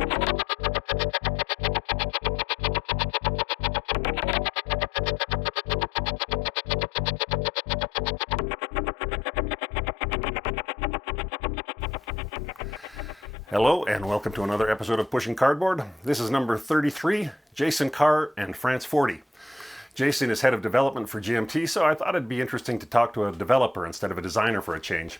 Hello and welcome to another episode of Pushing Cardboard. This is number 33, Jason Carr and France 40. Jason is head of development for GMT, so I thought it'd be interesting to talk to a developer instead of a designer for a change.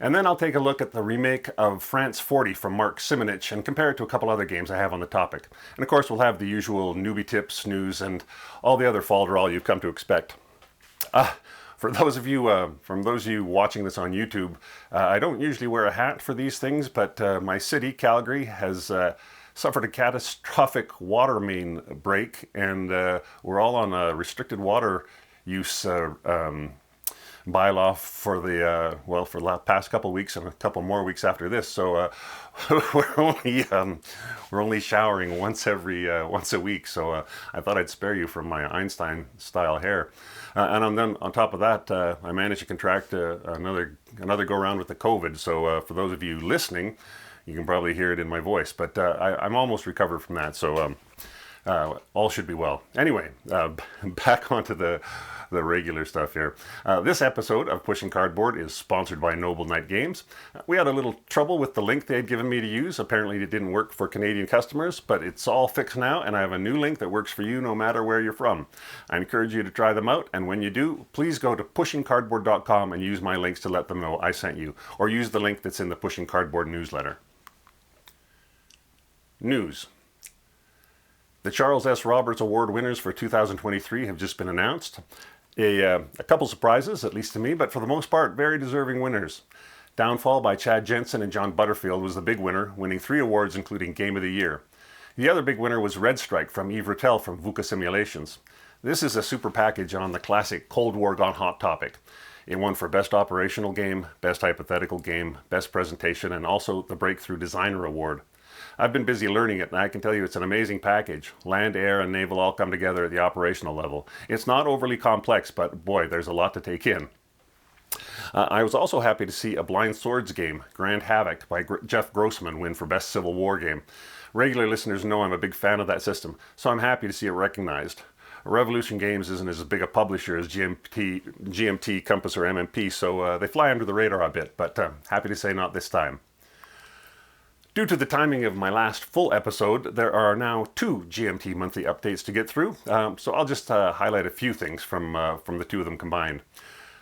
And then I'll take a look at the remake of France 40 from Mark Simonitch and compare it to a couple other games I have on the topic. And of course we'll have the usual newbie tips, news, and all the other folderol you've come to expect. For those of you watching this on YouTube, I don't usually wear a hat for these things, but my city, Calgary, has suffered a catastrophic water main break, and we're all on a restricted water use bylaw for the past couple of weeks and a couple more weeks after this. So we're only showering once a week. So I thought I'd spare you from my Einstein-style hair. And then on top of that, I managed to contract another go around with the COVID. So for those of you listening, you can probably hear it in my voice. But I'm almost recovered from that. So all should be well. Anyway, back onto the regular stuff here. This episode of Pushing Cardboard is sponsored by Noble Knight Games. We had a little trouble with the link they had given me to use. Apparently it didn't work for Canadian customers, but it's all fixed now, and I have a new link that works for you no matter where you're from. I encourage you to try them out, and when you do, please go to pushingcardboard.com and use my links to let them know I sent you, or use the link that's in the Pushing Cardboard newsletter. News. The Charles S. Roberts Award winners for 2023 have just been announced. A couple surprises, at least to me, but for the most part, very deserving winners. Downfall by Chad Jensen and John Butterfield was the big winner, winning 3 awards, including Game of the Year. The other big winner was Red Strike from Yves Rattel from VUCA Simulations. This is a super package on the classic Cold War Gone Hot topic. It won for Best Operational Game, Best Hypothetical Game, Best Presentation, and also the Breakthrough Designer Award. I've been busy learning it, and I can tell you it's an amazing package. Land, air, and naval all come together at the operational level. It's not overly complex, but boy, there's a lot to take in. I was also happy to see a Blind Swords game, Grand Havoc, by Jeff Grossman, win for Best Civil War Game. Regular listeners know I'm a big fan of that system, so I'm happy to see it recognized. Revolution Games isn't as big a publisher as GMT, Compass, or MMP, so they fly under the radar a bit, but happy to say not this time. Due to the timing of my last full episode, there are now 2 GMT monthly updates to get through, so I'll just highlight a few things from the 2 of them combined.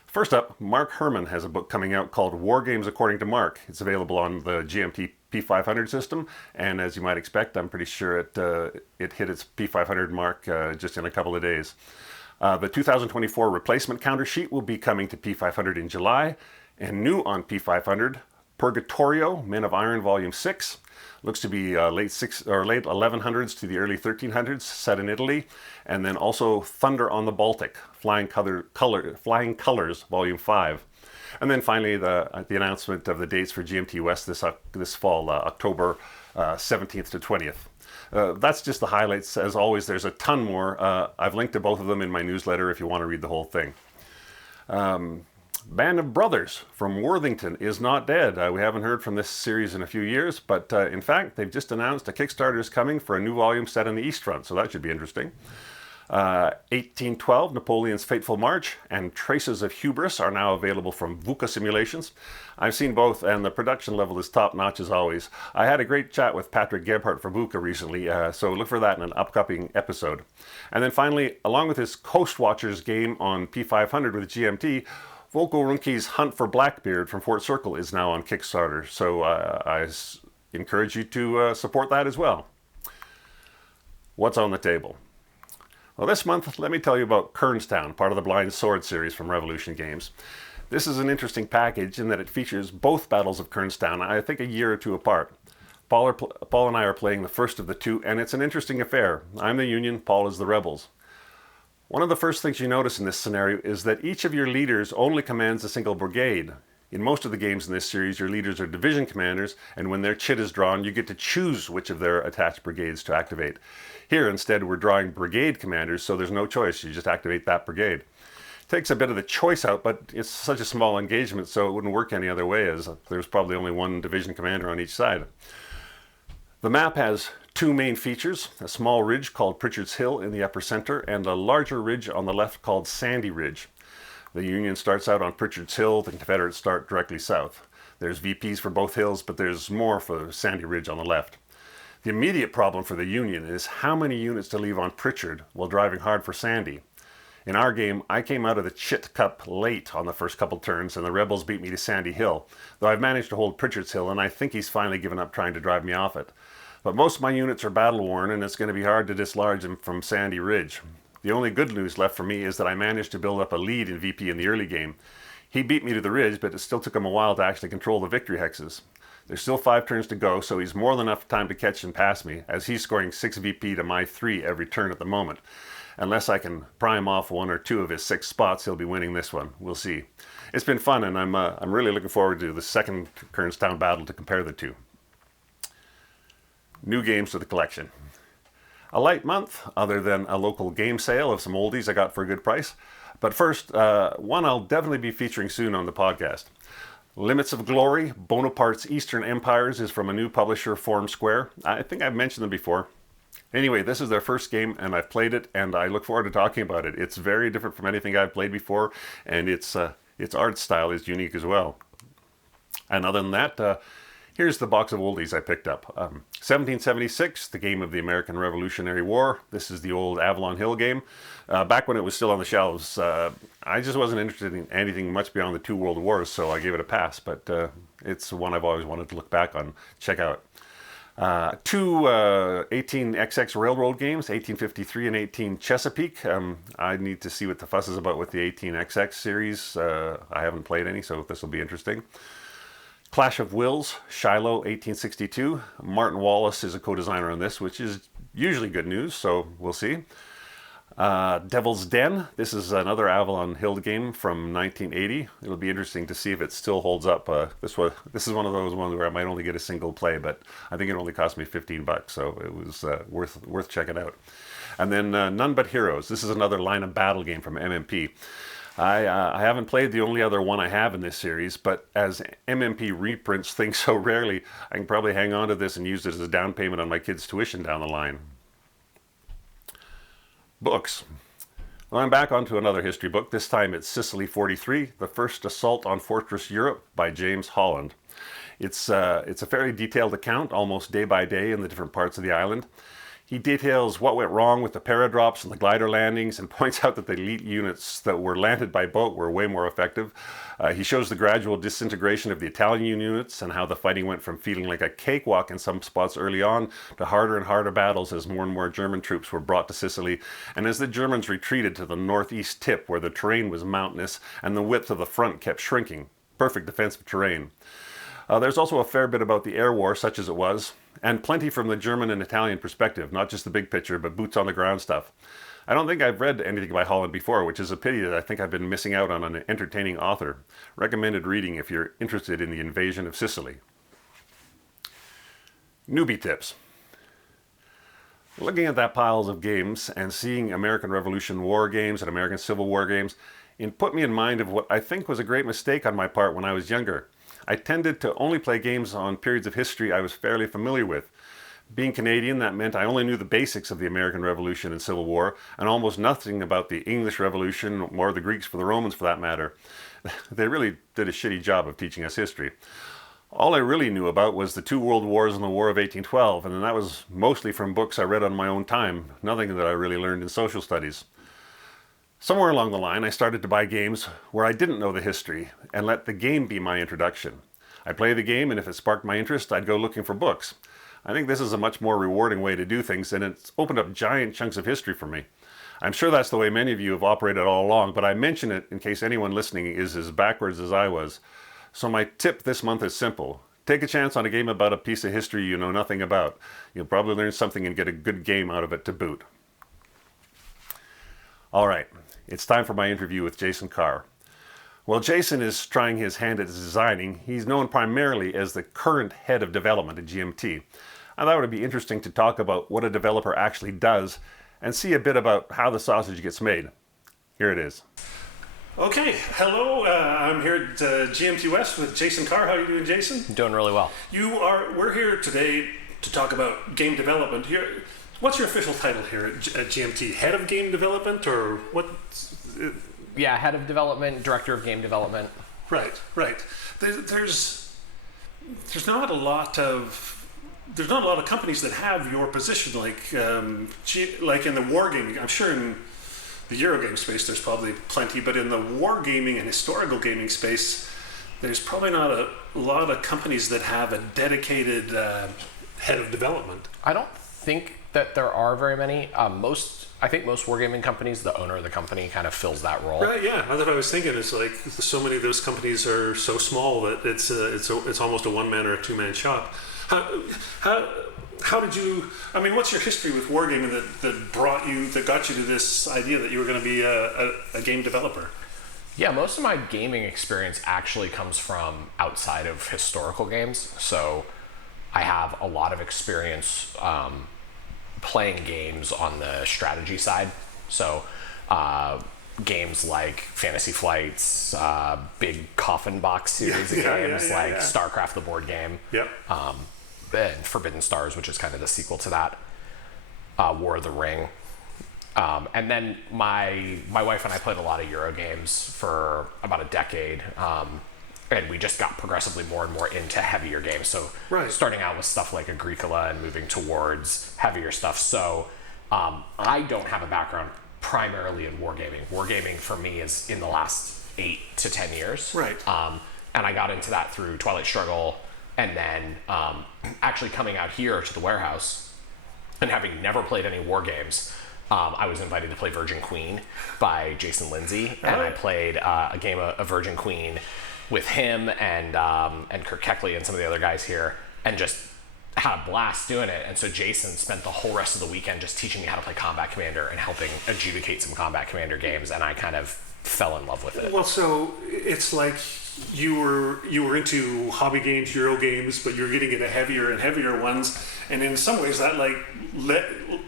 First up, Mark Herman has a book coming out called War Games According to Mark. It's available on the GMT P500 system, and as you might expect, I'm pretty sure it hit its P500 mark just in a couple of days. The 2024 replacement counter sheet will be coming to P500 in July, and new on P500, Purgatorio, Men of Iron Volume 6, looks to be late 1100s to the early 1300s, set in Italy, and then also Thunder on the Baltic, Flying Colors Volume 5. And then finally the announcement of the dates for GMT West this fall, October 17th to 20th. That's just the highlights. As always, there's a ton more. I've linked to both of them in my newsletter if you want to read the whole thing. Band of Brothers from Worthington is not dead. We haven't heard from this series in a few years, but in fact, they've just announced a Kickstarter is coming for a new volume set on the East Front, so that should be interesting. 1812, Napoleon's Fateful March, and Traces of Hubris are now available from VUCA Simulations. I've seen both, and the production level is top-notch as always. I had a great chat with Patrick Gebhardt from VUCA recently, so look for that in an upcoming episode. And then finally, along with his Coast Watchers game on P500 with GMT, Volko Runke's Hunt for Blackbeard from Fort Circle is now on Kickstarter, so I encourage you to support that as well. What's on the table? Well, this month, let me tell you about Kernstown, part of the Blind Sword series from Revolution Games. This is an interesting package in that it features both battles of Kernstown, I think a year or 2 apart. Paul and I are playing the first of the 2, and it's an interesting affair. I'm the Union, Paul is the Rebels. One of the first things you notice in this scenario is that each of your leaders only commands a single brigade. In most of the games in this series, your leaders are division commanders, and when their chit is drawn, you get to choose which of their attached brigades to activate. Here, instead, we're drawing brigade commanders, so there's no choice. You just activate that brigade. It takes a bit of the choice out, but it's such a small engagement, so it wouldn't work any other way, as there's probably only one division commander on each side. The map has two main features, a small ridge called Pritchard's Hill in the upper center and a larger ridge on the left called Sandy Ridge. The Union starts out on Pritchard's Hill, the Confederates start directly south. There's VPs for both hills, but there's more for Sandy Ridge on the left. The immediate problem for the Union is how many units to leave on Pritchard while driving hard for Sandy. In our game, I came out of the Chit Cup late on the first couple turns, and the rebels beat me to Sandy Hill, though I've managed to hold Pritchard's Hill, and I think he's finally given up trying to drive me off it. But most of my units are battle-worn, and it's going to be hard to dislodge them from Sandy Ridge. The only good news left for me is that I managed to build up a lead in VP in the early game. He beat me to the ridge, but it still took him a while to actually control the victory hexes. There's still 5 turns to go, so he's more than enough time to catch and pass me, as he's scoring 6 VP to my 3 every turn at the moment. Unless I can pry him off 1 or 2 of his 6 spots, he'll be winning this one. We'll see. It's been fun, and I'm really looking forward to the second Kernstown battle to compare the two. New games to the collection. A light month, other than a local game sale of some oldies I got for a good price. But first, one I'll definitely be featuring soon on the podcast. Limits of Glory, Bonaparte's Eastern Empires is from a new publisher, Forum Square. I think I've mentioned them before. Anyway, this is their first game, and I've played it, and I look forward to talking about it. It's very different from anything I've played before, and its art style is unique as well. And other than that, here's the box of oldies I picked up. 1776, the game of the American Revolutionary War. This is the old Avalon Hill game. Back when it was still on the shelves, I just wasn't interested in anything much beyond the 2 world wars, so I gave it a pass. But it's one I've always wanted to look back on, check out. 2 18XX Railroad games, 1853 and 18 Chesapeake. I need to see what the fuss is about with the 18XX series. I haven't played any, so this will be interesting. Clash of Wills, Shiloh, 1862. Martin Wallace is a co-designer on this, which is usually good news, so we'll see. Devil's Den, this is another Avalon Hill game from 1980. It'll be interesting to see if it still holds up. This is one of those ones where I might only get a single play, but I think it only cost me $15, so it was worth checking out. And then None But Heroes, this is another line of battle game from MMP. I haven't played the only other one I have in this series, but as MMP reprints things so rarely, I can probably hang on to this and use it as a down payment on my kids' tuition down the line. Books. Well, I'm back onto another history book. This time it's Sicily 43, The First Assault on Fortress Europe by James Holland. It's a fairly detailed account, almost day by day in the different parts of the island. He details what went wrong with the paradrops and the glider landings and points out that the elite units that were landed by boat were way more effective. He shows the gradual disintegration of the Italian units and how the fighting went from feeling like a cakewalk in some spots early on to harder and harder battles as more and more German troops were brought to Sicily, and as the Germans retreated to the northeast tip where the terrain was mountainous and the width of the front kept shrinking. Perfect defensive terrain. There's also a fair bit about the air war, such as it was, and plenty from the German and Italian perspective, not just the big picture, but boots on the ground stuff. I don't think I've read anything by Holland before, which is a pity that I think I've been missing out on an entertaining author. Recommended reading if you're interested in the invasion of Sicily. Newbie tips. Looking at that piles of games and seeing American Revolution War games and American Civil War games, it put me in mind of what I think was a great mistake on my part when I was younger. I tended to only play games on periods of history I was fairly familiar with. Being Canadian, that meant I only knew the basics of the American Revolution and Civil War, and almost nothing about the English Revolution, or the Greeks for the Romans for that matter. They really did a shitty job of teaching us history. All I really knew about was the 2 world wars and the War of 1812, and that was mostly from books I read on my own time, nothing that I really learned in social studies. Somewhere along the line, I started to buy games where I didn't know the history and let the game be my introduction. I'd play the game, and if it sparked my interest, I'd go looking for books. I think this is a much more rewarding way to do things, and it's opened up giant chunks of history for me. I'm sure that's the way many of you have operated all along, but I mention it in case anyone listening is as backwards as I was. So my tip this month is simple. Take a chance on a game about a piece of history you know nothing about. You'll probably learn something and get a good game out of it to boot. All right, it's time for my interview with Jason Carr. While Jason is trying his hand at designing, he's known primarily as the current head of development at GMT. I thought it would be interesting to talk about what a developer actually does and see a bit about how the sausage gets made. Here it is. Okay, hello. I'm here at GMT West with Jason Carr. How are you doing, Jason? Doing really well. We're here today to talk about game development. What's your official title here at GMT? Head of Game Development, or what? Yeah, Head of Development, Director of Game Development. Right. There's not a lot of companies that have your position, like in the wargaming. I'm sure in the Eurogame space there's probably plenty, but in the wargaming and historical gaming space, there's probably not a lot of companies that have a dedicated head of development. I don't think that there are very many. I think most wargaming companies, the owner of the company kind of fills that role. Right. Yeah. That's what I was thinking. It's like so many of those companies are so small that it's almost a one-man or a two-man shop. How did you? I mean, what's your history with wargaming that got you to this idea that you were going to be a game developer? Yeah, most of my gaming experience actually comes from outside of historical games. So I have a lot of experience playing games on the strategy side. So games like Fantasy Flight's big coffin box series of games, StarCraft the board game. Yep. And Forbidden Stars, which is kind of the sequel to that. War of the Ring. And then my wife and I played a lot of Euro games for about a decade. And we just got progressively more and more into heavier games. So starting out with stuff like Agricola and moving towards heavier stuff. So I don't have a background primarily in wargaming. Wargaming for me is in the last 8 to 10 years. Right. And I got into that through Twilight Struggle, and then actually coming out here to the warehouse and having never played any war games. I was invited to play Virgin Queen by Jason Lindsay, and I played a game of Virgin Queen with him and Kirk Keckley and some of the other guys here, and just had a blast doing it. And so Jason spent the whole rest of the weekend just teaching me how to play Combat Commander and helping adjudicate some Combat Commander games, and I kind of fell in love with it. Well, so it's like you were into hobby games, Euro games, but you're getting into heavier and heavier ones, and in some ways that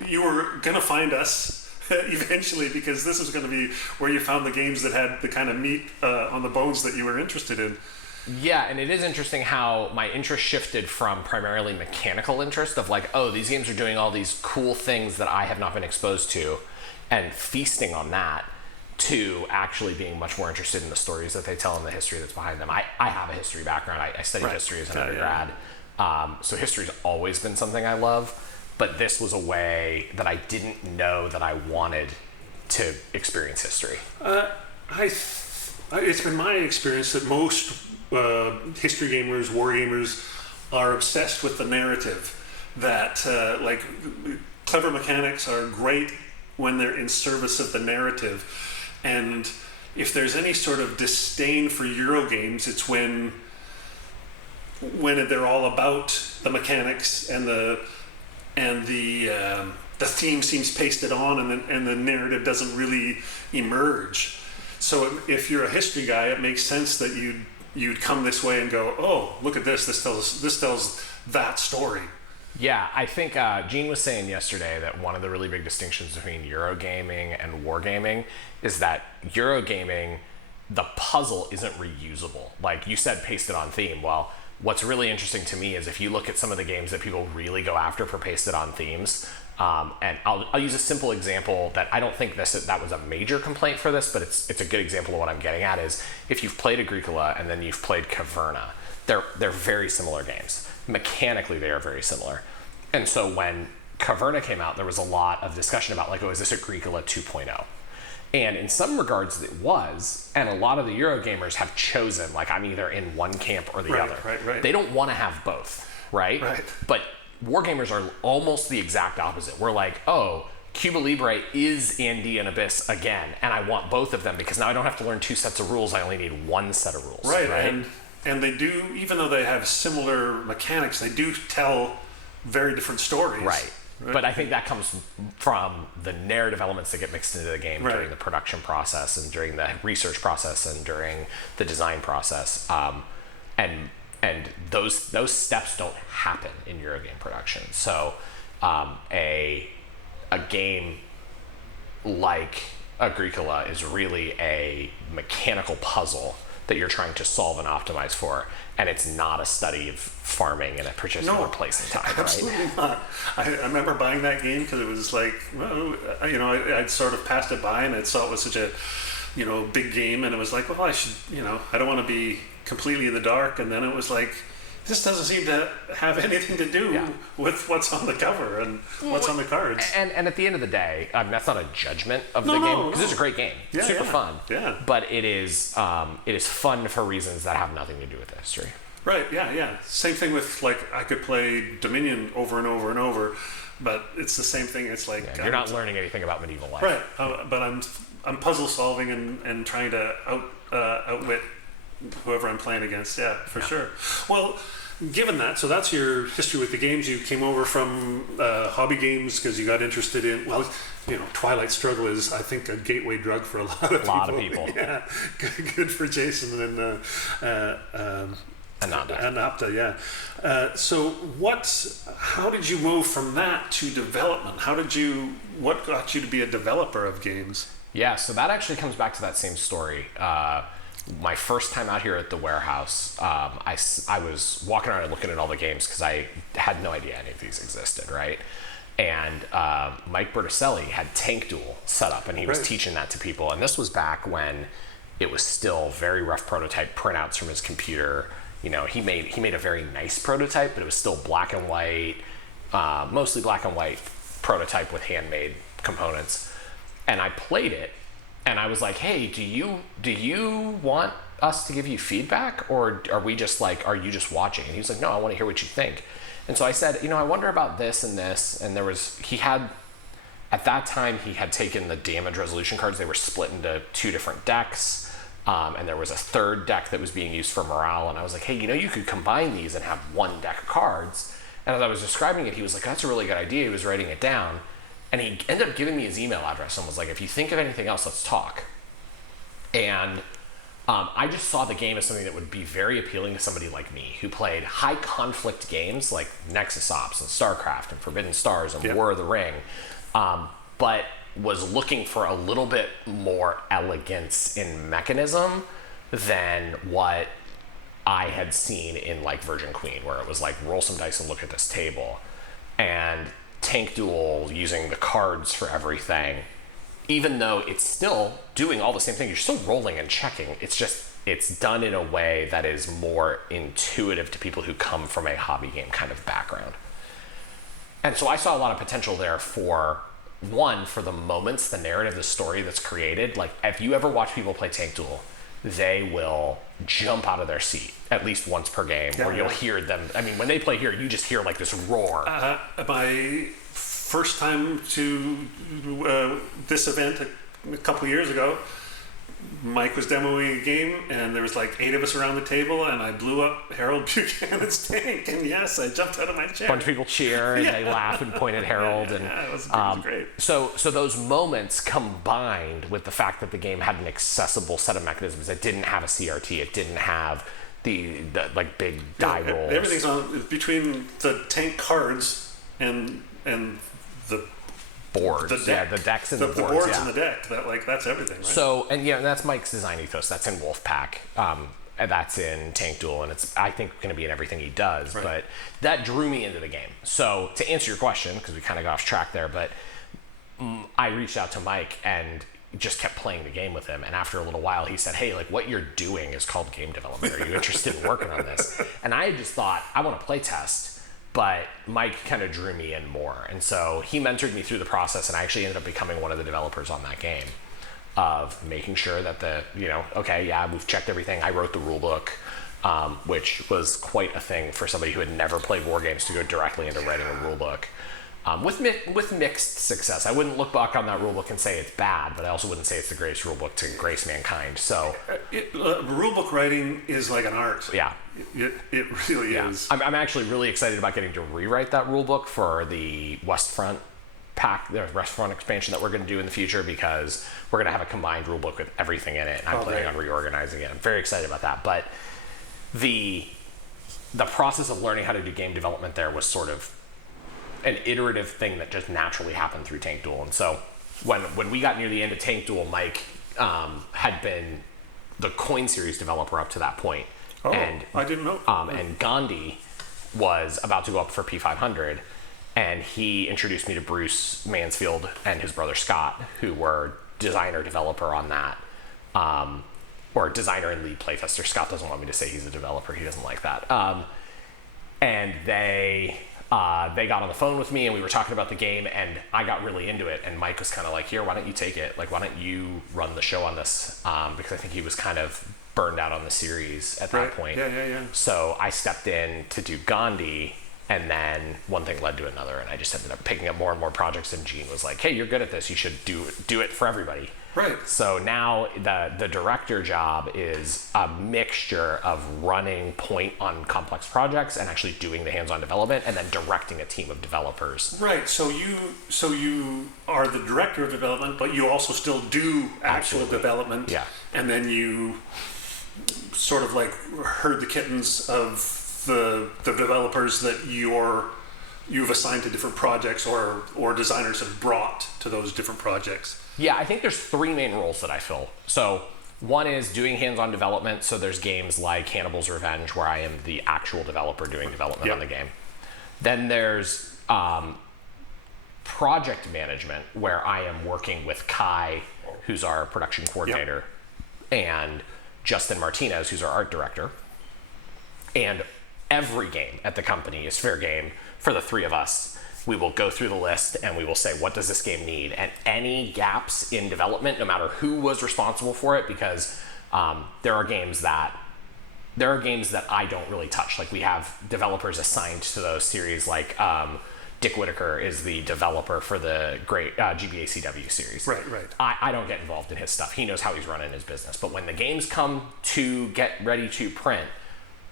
you were gonna find us eventually, because this is going to be where you found the games that had the kind of meat on the bones that you were interested in. Yeah, and it is interesting how my interest shifted from primarily mechanical interest of like, oh, these games are doing all these cool things that I have not been exposed to, and feasting on that, to actually being much more interested in the stories that they tell and the history that's behind them. I have a history background. I studied history as an undergrad. So history's always been something I love. But this was a way that I didn't know that I wanted to experience history. It's been my experience that most history gamers, war gamers, are obsessed with the narrative. That like clever mechanics are great when they're in service of the narrative, and if there's any sort of disdain for Euro games, it's when they're all about the mechanics and the theme seems pasted on, and the narrative doesn't really emerge. So if you're a history guy, it makes sense that you'd come this way and go, oh, look at this. This tells that story. Yeah, I think Gene was saying yesterday that one of the really big distinctions between Eurogaming and wargaming is that Eurogaming, the puzzle isn't reusable. Like you said, pasted on theme. Well, what's really interesting to me is if you look at some of the games that people really go after for pasted on themes, and I'll use a simple example that I don't think that was a major complaint for this, but it's a good example of what I'm getting at, is if you've played Agricola and then you've played Caverna, they're very similar games. Mechanically, they are very similar. And so when Caverna came out, there was a lot of discussion about like, oh, is this Agricola 2.0? And in some regards it was, and a lot of the Eurogamers have chosen, like, I'm either in one camp or the other. Right. They don't want to have both, right? But wargamers are almost the exact opposite. We're like, oh, Cuba Libre is Andean Abyss again, and I want both of them because now I don't have to learn 2 sets of rules, I only need 1 set of rules. Right? And they do, even though they have similar mechanics, they do tell very different stories. Right. But I think that comes from the narrative elements that get mixed into the game during the production process and during the research process and during the design process. And those steps don't happen in Eurogame production. So a game like Agricola is really a mechanical puzzle that you're trying to solve and optimize for, and it's not a study of farming in a particular place and time, absolutely right? not. I remember buying that game because it was like, well, I'd sort of passed it by and I saw it was such a, big game, and it was like, well, I should, I don't want to be completely in the dark. And then it was like, this doesn't seem to have anything to do with what's on the cover and what's on the cards. And at the end of the day, that's not a judgment of the game, because it's a great game, super fun. Yeah. But it is fun for reasons that have nothing to do with the history. Right. Yeah. Same thing with, like, I could play Dominion over and over and over, but it's the same thing. It's like you're not learning anything about medieval life. Right. But I'm puzzle solving and trying to outwit whoever I'm playing against. Yeah, for sure. Well, given that, so that's your history with the games. You came over from hobby games because you got interested in, Twilight Struggle is, I think, a gateway drug for a lot of people. Yeah, good for Jason and Anapta, yeah. So how did you move from that to development? What got you to be a developer of games? Yeah, so that actually comes back to that same story. My first time out here at the warehouse, I was walking around and looking at all the games because I had no idea any of these existed, right? And Mike Berticelli had Tank Duel set up, and he was teaching that to people. And this was back when it was still very rough prototype printouts from his computer. He made a very nice prototype, but it was still black and white, mostly black and white prototype with handmade components. And I played it, and I was like, hey, do you want us to give you feedback, or are you just watching? And he was like, no, I want to hear what you think. And so I said, I wonder about this and this. And at that time, he had taken the damage resolution cards. They were split into 2 different decks. And there was a third deck that was being used for morale. And I was like, hey, you could combine these and have 1 deck of cards. And as I was describing it, he was like, that's a really good idea. He was writing it down. And he ended up giving me his email address and was like, if you think of anything else, let's talk. And I just saw the game as something that would be very appealing to somebody like me, who played high conflict games like Nexus Ops and StarCraft and Forbidden Stars and War of the Ring, but was looking for a little bit more elegance in mechanism than what I had seen in like Virgin Queen, where it was like, roll some dice and look at this table. And Tank Duel, using the cards for everything, even though it's still doing all the same thing, you're still rolling and checking. It's done in a way that is more intuitive to people who come from a hobby game kind of background. And so I saw a lot of potential there for the moments, the narrative, the story that's created. Like, if you ever watch people play Tank Duel, they will jump out of their seat at least once per game, or you'll hear them. I mean, when they play here, you just hear like this roar. My first time to this event a couple of years ago, Mike was demoing a game, and there was like 8 of us around the table, and I blew up Harold Buchanan's tank, and yes, I jumped out of my chair. A bunch of people cheer, and they laugh and point at Harold. It was great. So those moments combined with the fact that the game had an accessible set of mechanisms, it didn't have a CRT, it didn't have the like big die rolls. Everything's on between the tank cards and the boards, the deck. The decks and the boards, the boards and the deck. That's everything. Right? So, and that's Mike's design ethos. That's in Wolfpack. And that's in Tank Duel, and it's, I think, going to be in everything he does. Right. But that drew me into the game. So to answer your question, because we kind of got off track there, but I reached out to Mike and just kept playing the game with him. And after a little while, he said, "Hey, like, what you're doing is called game development. Are you interested in working on this?" And I just thought, I want to play test. But Mike kind of drew me in more. And so he mentored me through the process, and I actually ended up becoming one of the developers on that game, of making sure that we've checked everything. I wrote the rule book, which was quite a thing for somebody who had never played war games to go directly into writing a rule book. With mixed success. I wouldn't look back on that rule book and say it's bad, but I also wouldn't say it's the greatest rule book to grace mankind. So, rule book writing is like an art. Yeah. It really is. I'm actually really excited about getting to rewrite that rule book for the West Front pack, the West Front expansion that we're going to do in the future, because we're going to have a combined rule book with everything in it, and I'm planning on reorganizing it. I'm very excited about that. But the process of learning how to do game development there was sort of an iterative thing that just naturally happened through Tank Duel. And so when we got near the end of Tank Duel, Mike had been the Coin Series developer up to that point. Oh, And I didn't know. and Gandhi was about to go up for P500, and he introduced me to Bruce Mansfield and his brother Scott, who were designer developer on that, or designer and lead playtester. Scott doesn't want me to say he's a developer; he doesn't like that. And they got on the phone with me, and we were talking about the game, and I got really into it. And Mike was kind of like, "Here, why don't you take it? Like, why don't you run the show on this?" Because I think he was kind of burned out on the series at that point. Yeah. So I stepped in to do Gandhi, and then one thing led to another, and I just ended up picking up more and more projects. And Gene was like, "Hey, you're good at this. You should do it for everybody." Right. So now the director job is a mixture of running point on complex projects and actually doing the hands-on development, and then directing a team of developers. Right. So you are the director of development, but you also still do actual Absolutely. development. Yeah. And then you sort of like herd the kittens of the developers that you've assigned to different projects or designers have brought to those different projects. Yeah, I think there's three main roles that I fill. So one is doing hands-on development. So there's games like Hannibal's Revenge, where I am the actual developer doing development on the game. Then there's project management, where I am working with Kai, who's our production coordinator, and Justin Martinez, who's our art director. And every game at the company is fair game for the three of us. We will go through the list and we will say, what does this game need? And any gaps in development, no matter who was responsible for it, because there are games that I don't really touch. Like, we have developers assigned to those series, like Dick Whitaker is the developer for the great GBA CW series. Right. I don't get involved in his stuff. He knows how he's running his business. But when the games come to get ready to print,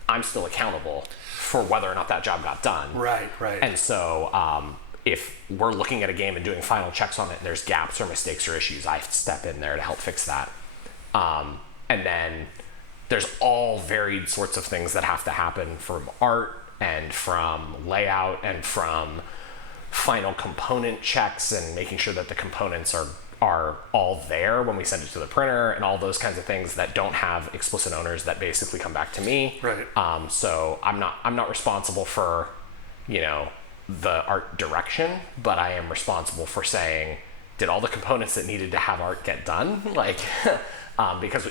I'm still accountable for whether or not that job got done. Right. And so if we're looking at a game and doing final checks on it and there's gaps or mistakes or issues, I step in there to help fix that. And then there's all varied sorts of things that have to happen from art and from layout and from final component checks and making sure that the components are all there when we send it to the printer, and all those kinds of things that don't have explicit owners that basically come back to me. Right. So I'm not responsible for, the art direction, but I am responsible for saying, did all the components that needed to have art get done? Like, because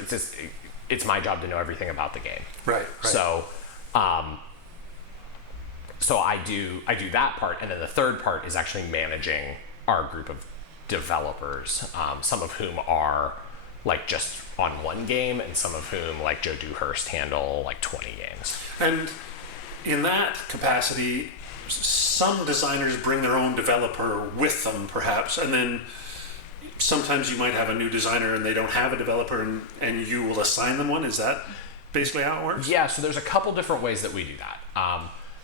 it's my job to know everything about the game. Right. So I do that part, and then the third part is actually managing our group of developers, some of whom are like just on one game, and some of whom, like Joe Dewhurst, handle like 20 games. And in that capacity, some designers bring their own developer with them, perhaps, and then sometimes you might have a new designer and they don't have a developer, and you will assign them one. Is that basically how it works? Yeah, so there's a couple different ways that we do that.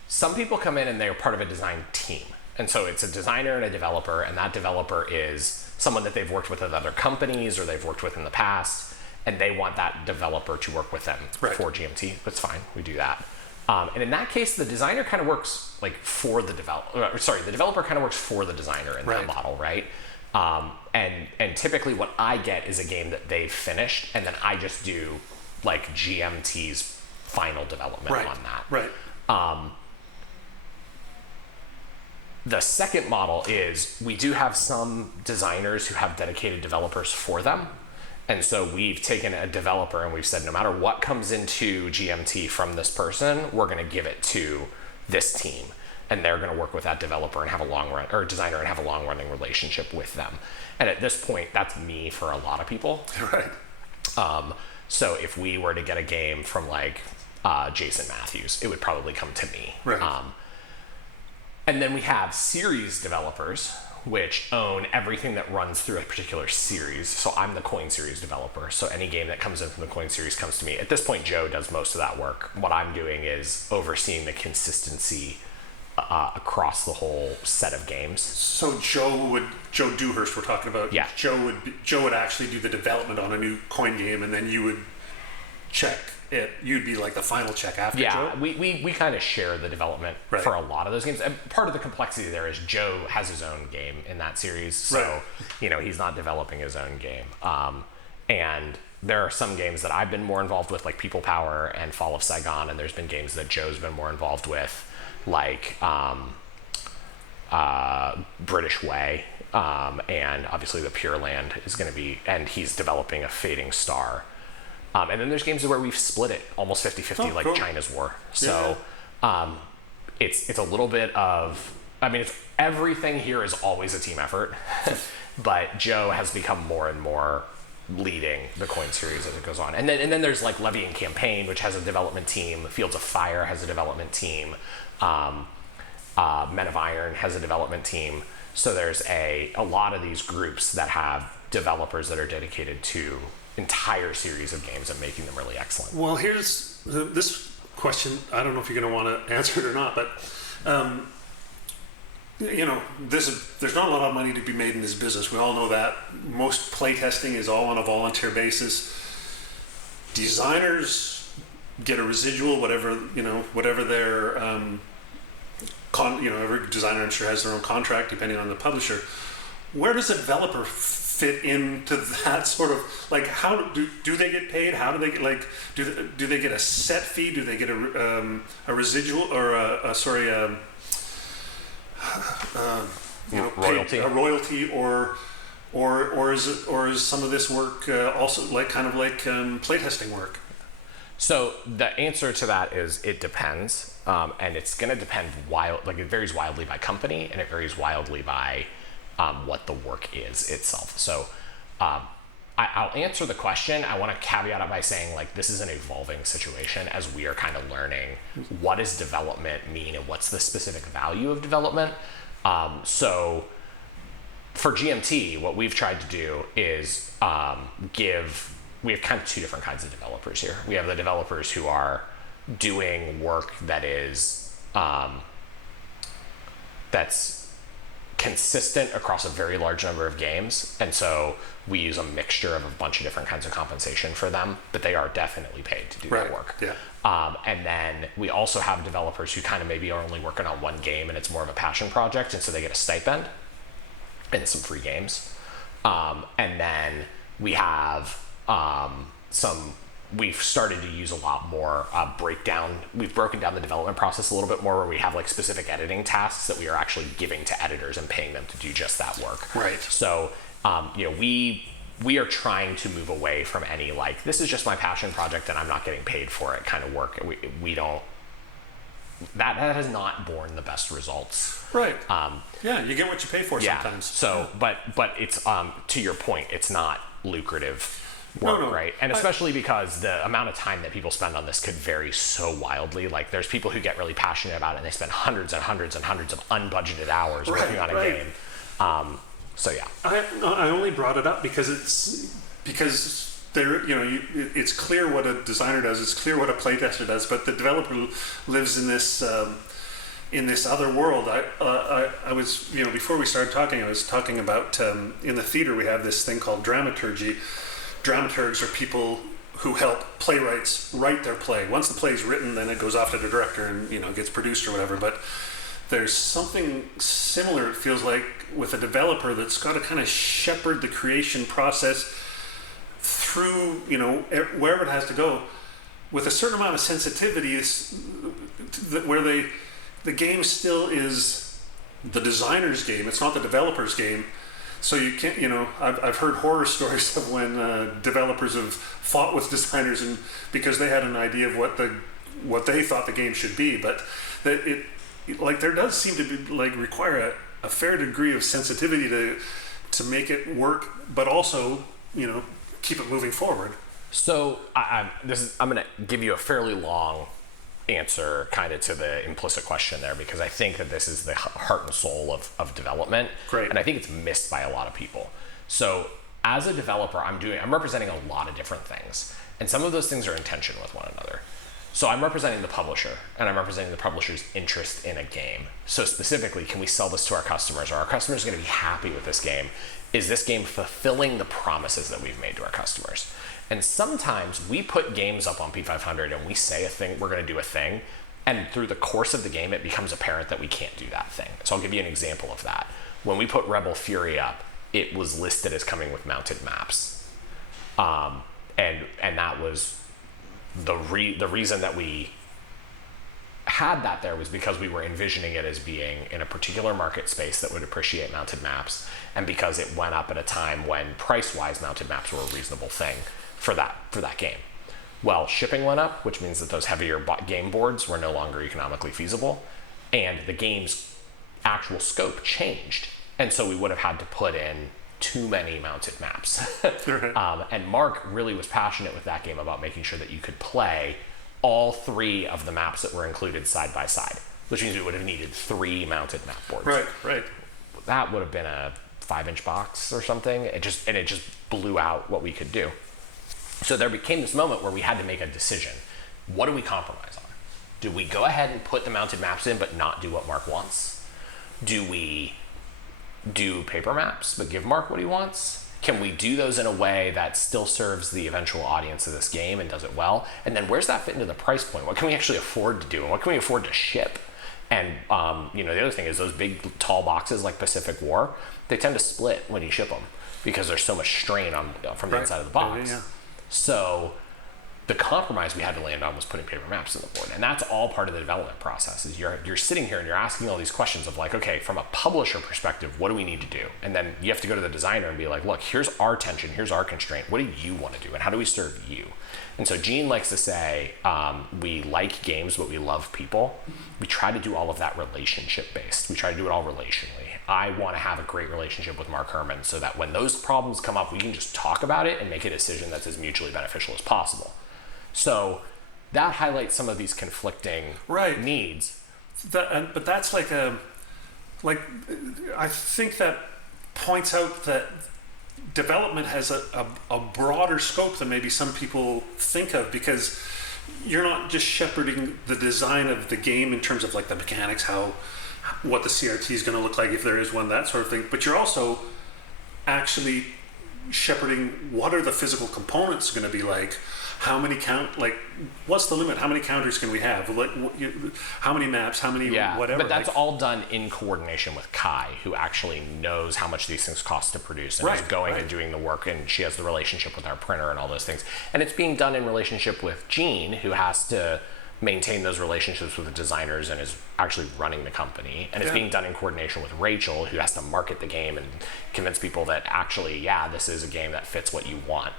Some people come in and they're part of a design team. And so it's a designer and a developer, and that developer is someone that they've worked with at other companies or they've worked with in the past, and they want that developer to work with them for GMT. That's fine, we do that. And in that case, the designer kind of works like for the developer. The developer kind of works for the designer in that model, right? And typically what I get is a game that they've finished, and then I just do like GMT's final development on that. Right. The second model is we do have some designers who have dedicated developers for them. And so we've taken a developer and we've said, no matter what comes into GMT from this person, we're going to give it to this team. And they're going to work with that developer and have a designer and have a long running relationship with them. And at this point, that's me for a lot of people. Right. So if we were to get a game from like Jason Matthews, it would probably come to me. Right. And then we have series developers, which own everything that runs through a particular series. So I'm the Coin Series developer. So any game that comes in from the Coin Series comes to me. At this point, Joe does most of that work. What I'm doing is overseeing the consistency across the whole set of games. So Joe Dewhurst, we're talking about. Yeah. Joe would actually do the development on a new coin game, and then you would check it. You'd be like the final check after Joe? Yeah, we kind of share the development for a lot of those games. And part of the complexity there is Joe has his own game in that series, so he's not developing his own game. And there are some games that I've been more involved with, like People Power and Fall of Saigon, and there's been games that Joe's been more involved with, like British Way, and obviously the Pure Land is going to be, and he's developing a Fading Star. And then there's games where we've split it almost 50-50, like cool. China's War. So it's a little bit of, I mean, everything here is always a team effort, but Joe has become more and more leading the Coin series as it goes on. And then there's like Levy and Campaign, which has a development team. Fields of Fire has a development team. Men of Iron has a development team. So there's a lot of these groups that have developers that are dedicated to entire series of games and making them really excellent. Well, here's this question. I don't know if you're going to want to answer it or not, but there's not a lot of money to be made in this business. We all know that. Most playtesting is all on a volunteer basis. Designers get a residual, whatever their every designer, I'm sure, has their own contract depending on the publisher. Where does a developer fit into that sort of, like, how do they get paid? How do they get, like, do they get a set fee? Do they get a residual or royalty? A royalty, or is some of this work also like playtesting work? So the answer to that is it depends, and it's going to depend it varies wildly by company, and it varies wildly by what the work is itself. So I'll answer the question. I want to caveat it by saying, like, this is an evolving situation as we are kind of learning what does development mean and what's the specific value of development. So for GMT, what we've tried to do is we have kind of two different kinds of developers here. We have the developers who are doing work that is that's consistent across a very large number of games, and so we use a mixture of a bunch of different kinds of compensation for them, but they are definitely paid to do that work. Yeah. And then we also have developers who kind of maybe are only working on one game and it's more of a passion project, and so they get a stipend and some free games. And then we have we've started to use a lot more breakdown. We've broken down the development process a little bit more, where we have like specific editing tasks that we are actually giving to editors and paying them to do just that work. Right. So, we are trying to move away from any, like, this is just my passion project and I'm not getting paid for it kind of work. We don't, that has not borne the best results. Right. Yeah, you get what you pay for sometimes. So, but it's, to your point, it's not lucrative work, No. right? And especially because the amount of time that people spend on this could vary so wildly. Like, there's people who get really passionate about it and they spend hundreds and hundreds and hundreds of unbudgeted hours working on a game. So yeah. I only brought it up because there, it's clear what a designer does. It's clear what a playtester does. But the developer lives in this other world. I was, before we started talking, I was talking about in the theater we have this thing called dramaturgy. Dramaturgs are people who help playwrights write their play. Once the play's written, then it goes off to the director and gets produced or whatever. But there's something similar, it feels like, with a developer that's got to kind of shepherd the creation process through, wherever it has to go, with a certain amount of sensitivity, where the game still is the designer's game. It's not the developer's game. So you can't, I've heard horror stories of when developers have fought with designers and because they had an idea of what they thought the game should be, but that there does seem to be require a fair degree of sensitivity to make it work, but also keep it moving forward. So I'm going to give you a fairly long answer kind of to the implicit question there, because I think that this is the heart and soul of development. Great. And I think it's missed by a lot of people. So as a developer, I'm representing a lot of different things, and some of those things are in tension with one another. So I'm representing the publisher, and I'm representing the publisher's interest in a game. So specifically, can we sell this to our customers? Are our customers going to be happy with this game? Is this game fulfilling the promises that we've made to our customers? And sometimes we put games up on P500 and we say we're going to do a thing, and through the course of the game, it becomes apparent that we can't do that thing. So I'll give you an example of that. When we put Rebel Fury up, it was listed as coming with mounted maps. and that was the reason that we had that there was because we were envisioning it as being in a particular market space that would appreciate mounted maps, and because it went up at a time when price-wise mounted maps were a reasonable thing for that game. Well, shipping went up, which means that those heavier game boards were no longer economically feasible, and the game's actual scope changed, and so we would have had to put in too many mounted maps. And Mark really was passionate with that game about making sure that you could play all 3 of the maps that were included side by side, which means we would have needed 3 mounted map boards. Right. That would have been a 5-inch box or something. It just blew out what we could do. So there became this moment where we had to make a decision. What do we compromise on? Do we go ahead and put the mounted maps in but not do what Mark wants? Do we do paper maps but give Mark what he wants? Can we do those in a way that still serves the eventual audience of this game and does it well? And then where's that fit into the price point? What can we actually afford to do? And what can we afford to ship? And the other thing is those big tall boxes like Pacific War, they tend to split when you ship them because there's so much strain from the inside of the box. Yeah. So the compromise we had to land on was putting paper maps on the board, and that's all part of the development process. Is you're sitting here and you're asking all these questions of like, okay, from a publisher perspective, what do we need to do? And then you have to go to the designer and be like, look, here's our tension, here's our constraint. What do you want to do, and how do we serve you? And so Gene likes to say, we like games, but we love people. We try to do all of that relationship based. We try to do it all relationally. I want to have a great relationship with Mark Herman so that when those problems come up, we can just talk about it and make a decision that's as mutually beneficial as possible. So that highlights some of these conflicting needs. But that's like I think that points out that development has a broader scope than maybe some people think of, because you're not just shepherding the design of the game in terms of like the mechanics, what the CRT is going to look like if there is one, that sort of thing, but you're also actually shepherding what are the physical components going to be like. How many what's the limit? How many counters can we have? How many maps? How many whatever? But that's all done in coordination with Kai, who actually knows how much these things cost to produce and is going and doing the work, and she has the relationship with our printer and all those things. And it's being done in relationship with Gene, who has to maintain those relationships with the designers and is actually running the company. And it's being done in coordination with Rachel, who has to market the game and convince people that actually, this is a game that fits what you want.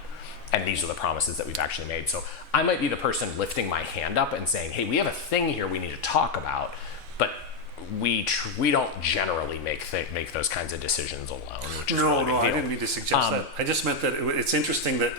And these are the promises that we've actually made. So I might be the person lifting my hand up and saying, hey, we have a thing here we need to talk about, but we don't generally make those kinds of decisions alone, which is a really big deal. I didn't mean to suggest that. I just meant that it's interesting that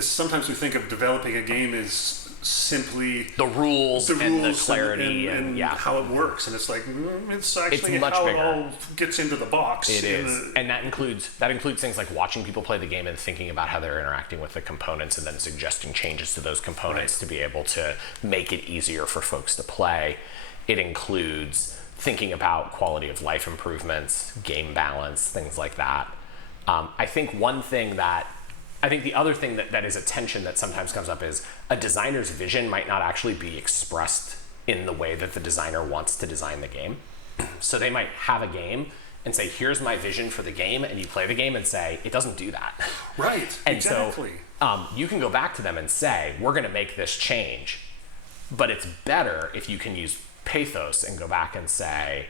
sometimes we think of developing a game as simply the rules and the clarity and how it works, and it's like it's actually much how bigger. It all gets into the box. It is, and that includes things like watching people play the game and thinking about how they're interacting with the components, and then suggesting changes to those components to be able to make it easier for folks to play. It includes thinking about quality of life improvements, game balance, things like that. I think the other thing that is a tension that sometimes comes up is a designer's vision might not actually be expressed in the way that the designer wants to design the game. So they might have a game and say, here's my vision for the game, and you play the game and say, it doesn't do that. Right, and exactly. So you can go back to them and say, we're going to make this change, but it's better if you can use pathos and go back and say,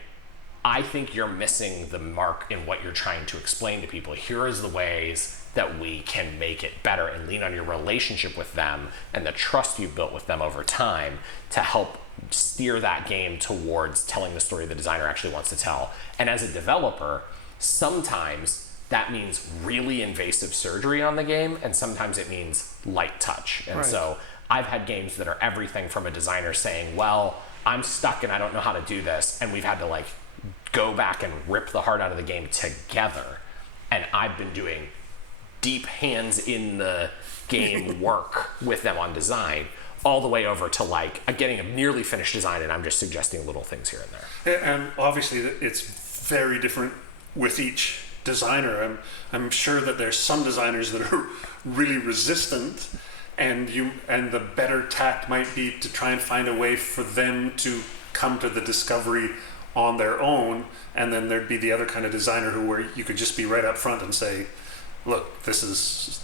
I think you're missing the mark in what you're trying to explain to people. Here is the ways that we can make it better, and lean on your relationship with them and the trust you've built with them over time to help steer that game towards telling the story the designer actually wants to tell. And as a developer, sometimes that means really invasive surgery on the game, and sometimes it means light touch. And so I've had games that are everything from a designer saying, well, I'm stuck and I don't know how to do this, and we've had to go back and rip the heart out of the game together. And I've been doing deep hands in the game work with them on design, all the way over to getting a nearly finished design, and I'm just suggesting little things here and there. And obviously it's very different with each designer. I'm sure that there's some designers that are really resistant, and the better tact might be to try and find a way for them to come to the discovery on their own, and then there'd be the other kind of designer where you could just be right up front and say, look, this is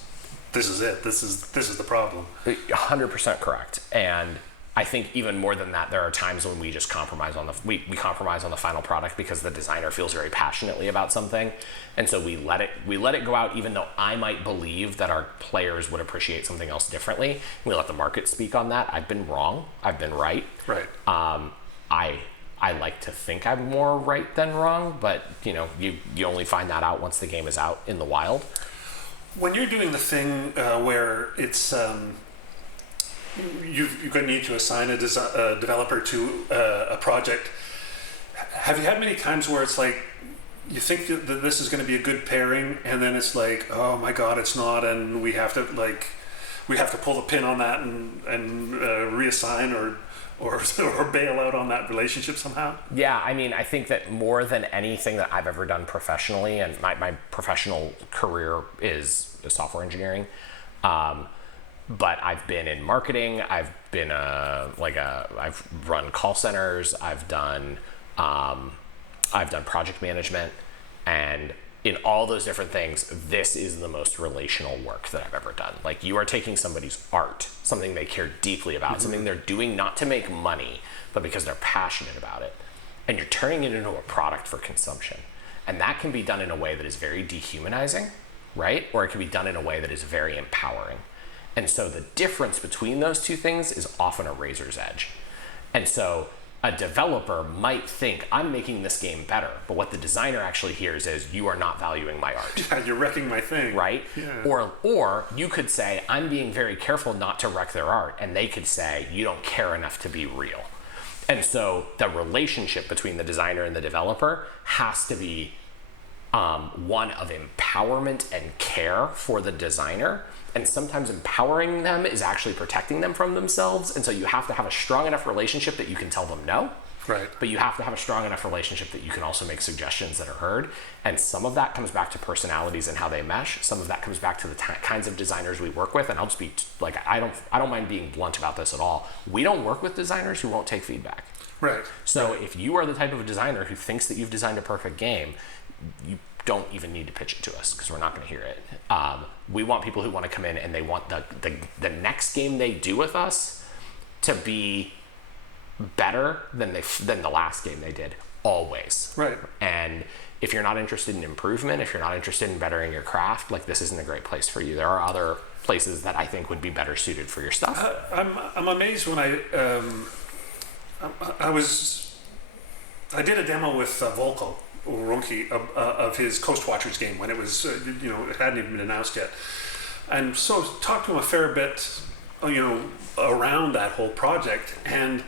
this is it. This is the problem. 100% correct. And I think even more than that, there are times when we just compromise on we compromise on the final product because the designer feels very passionately about something, and so we let it go out, even though I might believe that our players would appreciate something else differently. We let the market speak on that. I've been wrong. I've been right. Right. I like to think I'm more right than wrong, but you only find that out once the game is out in the wild. When you're doing the thing where it's you're going to need to assign a developer to a project, have you had many times where it's like you think that this is going to be a good pairing, and then it's like, oh my god, it's not, and we have to pull the pin on that and reassign or bail out on that relationship somehow? Yeah, I mean, I think that more than anything that I've ever done professionally, and my professional career is software engineering, but I've been in marketing. I've been I've run call centers. I've done project management, and in all those different things, this is the most relational work that I've ever done. Like, you are taking somebody's art, something they care deeply about, something they're doing not to make money, but because they're passionate about it, and you're turning it into a product for consumption. And that can be done in a way that is very dehumanizing, right? Or it can be done in a way that is very empowering. And so the difference between those two things is often a razor's edge. And so a developer might think, I'm making this game better, but what the designer actually hears is, you are not valuing my art. Yeah, you're wrecking my thing. Right? Yeah. Or you could say, I'm being very careful not to wreck their art, and they could say, you don't care enough to be real. And so the relationship between the designer and the developer has to be one of empowerment and care for the designer. And sometimes empowering them is actually protecting them from themselves. And so you have to have a strong enough relationship that you can tell them no. Right. But you have to have a strong enough relationship that you can also make suggestions that are heard. And some of that comes back to personalities and how they mesh. Some of that comes back to the kinds of designers we work with. And I'll just be like, I don't mind being blunt about this at all. We don't work with designers who won't take feedback. Right. So if you are the type of a designer who thinks that you've designed a perfect game, you don't even need to pitch it to us, because we're not going to hear it. We want people who want to come in and they want the next game they do with us to be better than the last game they did, always. Right. And if you're not interested in improvement, if you're not interested in bettering your craft, like, this isn't a great place for you. There are other places that I think would be better suited for your stuff. I'm amazed when I did a demo with Volko Ronke of his Coast Watchers game when it was it hadn't even been announced yet, and so talked to him a fair bit around that whole project, and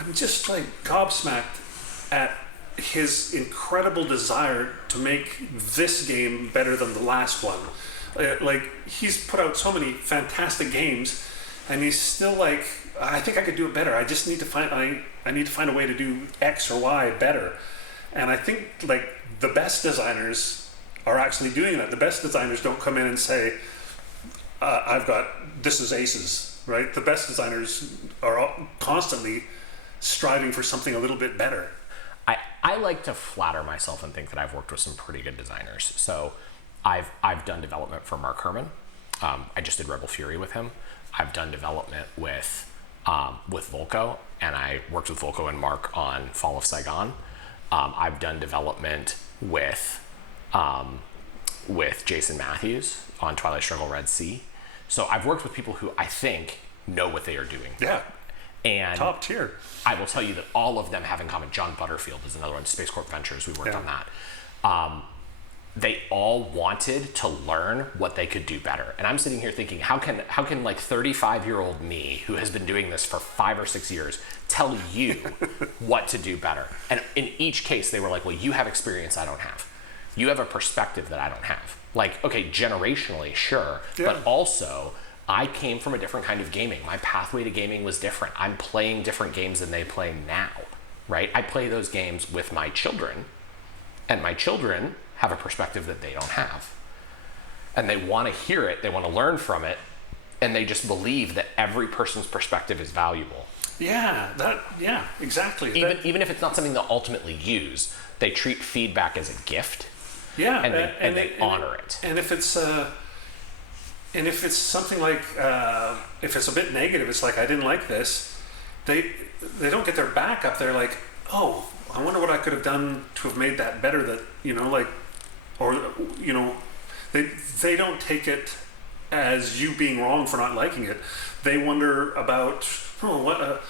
I'm just like gobsmacked at his incredible desire to make this game better than the last one. Like, he's put out so many fantastic games, and he's still like, I think I could do it better. I just need to find I need to find a way to do X or Y better. And I think, like, the best designers are actually doing that. The best designers don't come in and say, this is aces, right? The best designers are constantly striving for something a little bit better. I like to flatter myself and think that I've worked with some pretty good designers. So I've done development for Mark Herman. I just did Rebel Fury with him. I've done development with Volko, and I worked with Volko and Mark on Fall of Saigon. I've done development with Jason Matthews on Twilight Struggle Red Sea. So I've worked with people who I think know what they are doing. Yeah. And top tier. I will tell you that all of them have in common. John Butterfield is another one. Space Corp Ventures, we worked on that. They all wanted to learn what they could do better. And I'm sitting here thinking, how can like 35-year-old me, who has been doing this for 5 or 6 years, tell you what to do better? And in each case, they were like, well, you have experience I don't have. You have a perspective that I don't have. Like, okay, generationally, sure, but also I came from a different kind of gaming. My pathway to gaming was different. I'm playing different games than they play now, right? I play those games with my children, and my children have a perspective that they don't have. And they want to hear it, they want to learn from it, and they just believe that every person's perspective is valuable. Yeah, exactly. Even if it's not something they'll ultimately use, they treat feedback as a gift. Yeah, and they honor it. And if it's And if it's something like, if it's a bit negative, it's like, I didn't like this, they don't get their back up. They're like, oh, I wonder what I could have done to have made that better. That, you know, like, or, you know, they don't take it as you being wrong for not liking it. They wonder about, oh, what,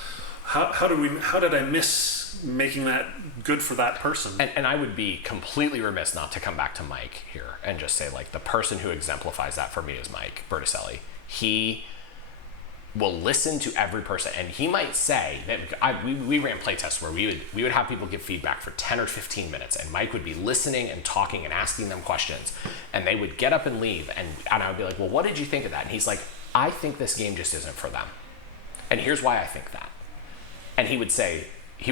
how did I miss making that good for that person? And I would be completely remiss not to come back to Mike here and just say, like, the person who exemplifies that for me is Mike Berticelli. He will listen to every person, and he might say that we ran playtests where we would have people give feedback for 10 or 15 minutes, and Mike would be listening and talking and asking them questions, and they would get up and leave, and I would be like, well, what did you think of that? And he's like, I think this game just isn't for them, and here's why I think that. And he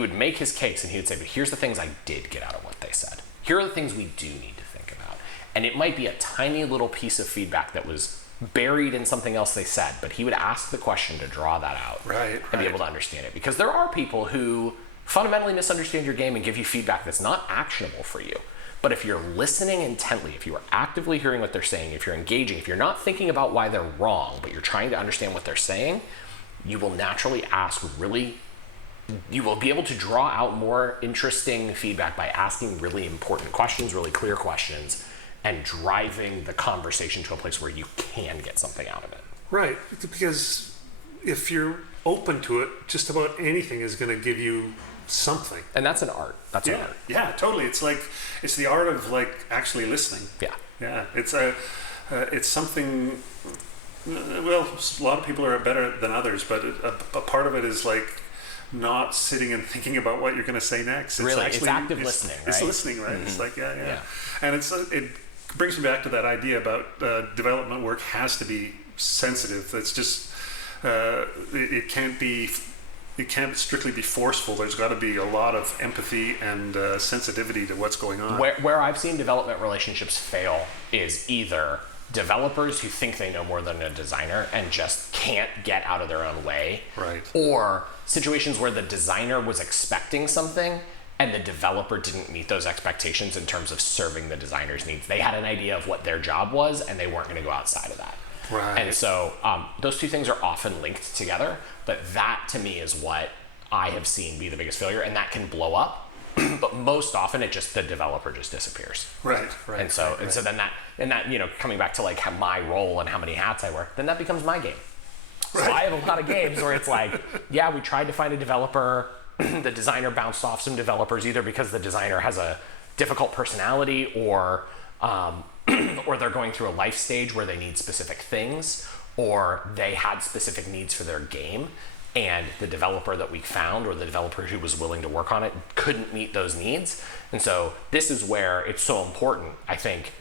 would make his case, and he would say, but here's the things I did get out of what they said. Here are the things we do need to think about. And it might be a tiny little piece of feedback that was buried in something else they said, but he would ask the question to draw that out and be able to understand it. Because there are people who fundamentally misunderstand your game and give you feedback that's not actionable for you. But if you're listening intently, if you are actively hearing what they're saying, if you're engaging, if you're not thinking about why they're wrong, but you're trying to understand what they're saying, you will naturally you will be able to draw out more interesting feedback by asking really important questions, really clear questions, and driving the conversation to a place where you can get something out of it. Right, because if you're open to it, just about anything is going to give you something. And that's an art. That's an art. Yeah, totally. It's like, it's the art of like actually listening. Yeah. Yeah, it's something, well, a lot of people are better than others, but a part of it is like not sitting and thinking about what you're going to say next. It's active listening, right? It's listening, right? Mm-hmm. It's like, yeah. And it brings me back to that idea about development work has to be sensitive. It's just, it can't strictly be forceful. There's got to be a lot of empathy and sensitivity to what's going on. Where I've seen development relationships fail is either developers who think they know more than a designer and just can't get out of their own way, right? Or situations where the designer was expecting something and the developer didn't meet those expectations in terms of serving the designer's needs. They had an idea of what their job was and they weren't going to go outside of that. Right. And so those two things are often linked together, but that to me is what I have seen be the biggest failure, and that can blow up. But most often the developer just disappears. Right. And so then that you know, coming back to like my role and how many hats I wear, then that becomes my game. Right. So I have a lot of games where it's like, yeah, we tried to find a developer, the designer bounced off some developers either because the designer has a difficult personality or they're going through a life stage where they need specific things, or they had specific needs for their game, and the developer that we found or the developer who was willing to work on it couldn't meet those needs. And so this is where it's so important, I think,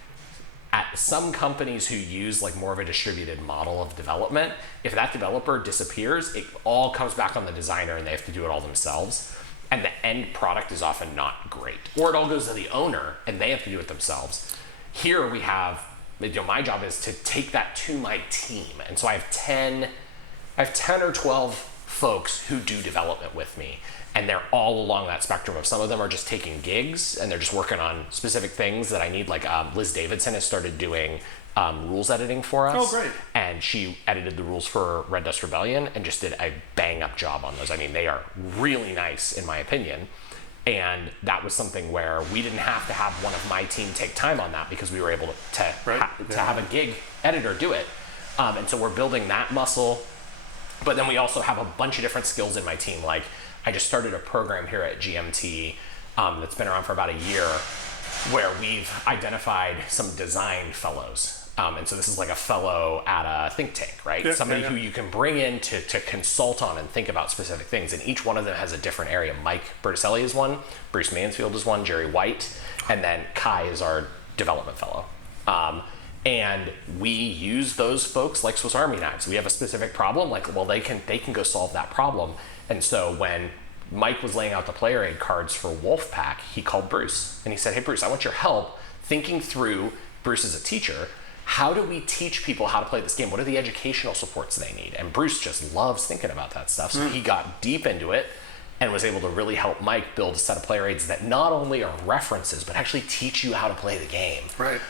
at some companies who use like more of a distributed model of development, if that developer disappears, it all comes back on the designer and they have to do it all themselves. And the end product is often not great. Or it all goes to the owner and they have to do it themselves. Here we have, you know, my job is to take that to my team. And so I have 10 or 12 folks who do development with me, and they're all along that spectrum of some of them are just taking gigs and they're just working on specific things that I need. Like Liz Davidson has started doing rules editing for us. Oh, great. And she edited the rules for Red Dust Rebellion and just did a bang up job on those. I mean, they are really nice in my opinion. And that was something where we didn't have to have one of my team take time on that because we were able to have a gig editor do it. And so we're building that muscle. But then we also have a bunch of different skills in my team. Like I just started a program here at GMT that's been around for about a year where we've identified some design fellows. And so this is like a fellow at a think tank, right? Somebody who you can bring in to consult on and think about specific things. And each one of them has a different area. Mike Berticelli is one, Bruce Mansfield is one, Jerry White, and then Kai is our development fellow. And we use those folks like Swiss Army knives. We have a specific problem, like, well, they can go solve that problem. And so when Mike was laying out the player aid cards for Wolfpack, he called Bruce and he said, hey, Bruce, I want your help thinking through, Bruce is a teacher, how do we teach people how to play this game? What are the educational supports they need? And Bruce just loves thinking about that stuff. So he got deep into it and was able to really help Mike build a set of player aids that not only are references, but actually teach you how to play the game. Right.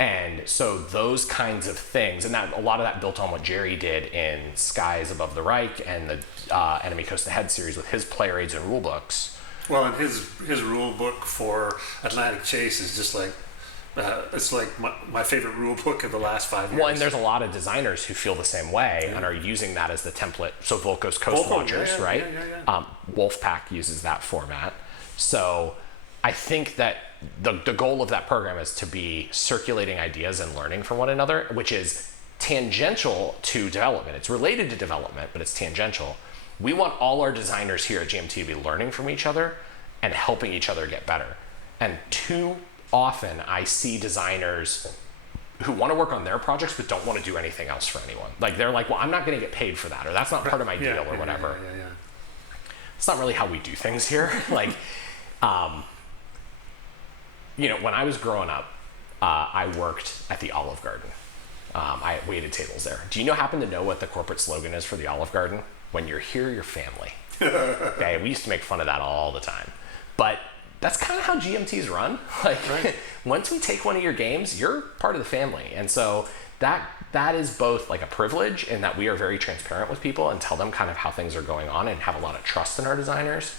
And so those kinds of things, and that a lot of that built on what Jerry did in Skies Above the Reich and the Enemy Coast Ahead series with his player aids and rule books. Well, and his rule book for Atlantic Chase is just like, it's like my favorite rule book of the last 5 years. Well, and there's a lot of designers who feel the same way and are using that as the template. So Volko's Coast Watchers, right? Wolfpack uses that format. So I think that the goal of that program is to be circulating ideas and learning from one another, which is tangential to development. It's related to development, but it's tangential. We want all our designers here at GMT to be learning from each other and helping each other get better. And too often I see designers who want to work on their projects but don't want to do anything else for anyone. Like they're like, well, I'm not going to get paid for that, or that's not part of my deal, or whatever. It's not really how we do things here. Like, when I was growing up, I worked at the Olive Garden. I waited tables there. Do you happen to know what the corporate slogan is for the Olive Garden? When you're here, you're family. Okay, we used to make fun of that all the time. But that's kind of how GMTs run. Like, once we take one of your games, you're part of the family. And so that is both like a privilege in that we are very transparent with people and tell them kind of how things are going on and have a lot of trust in our designers.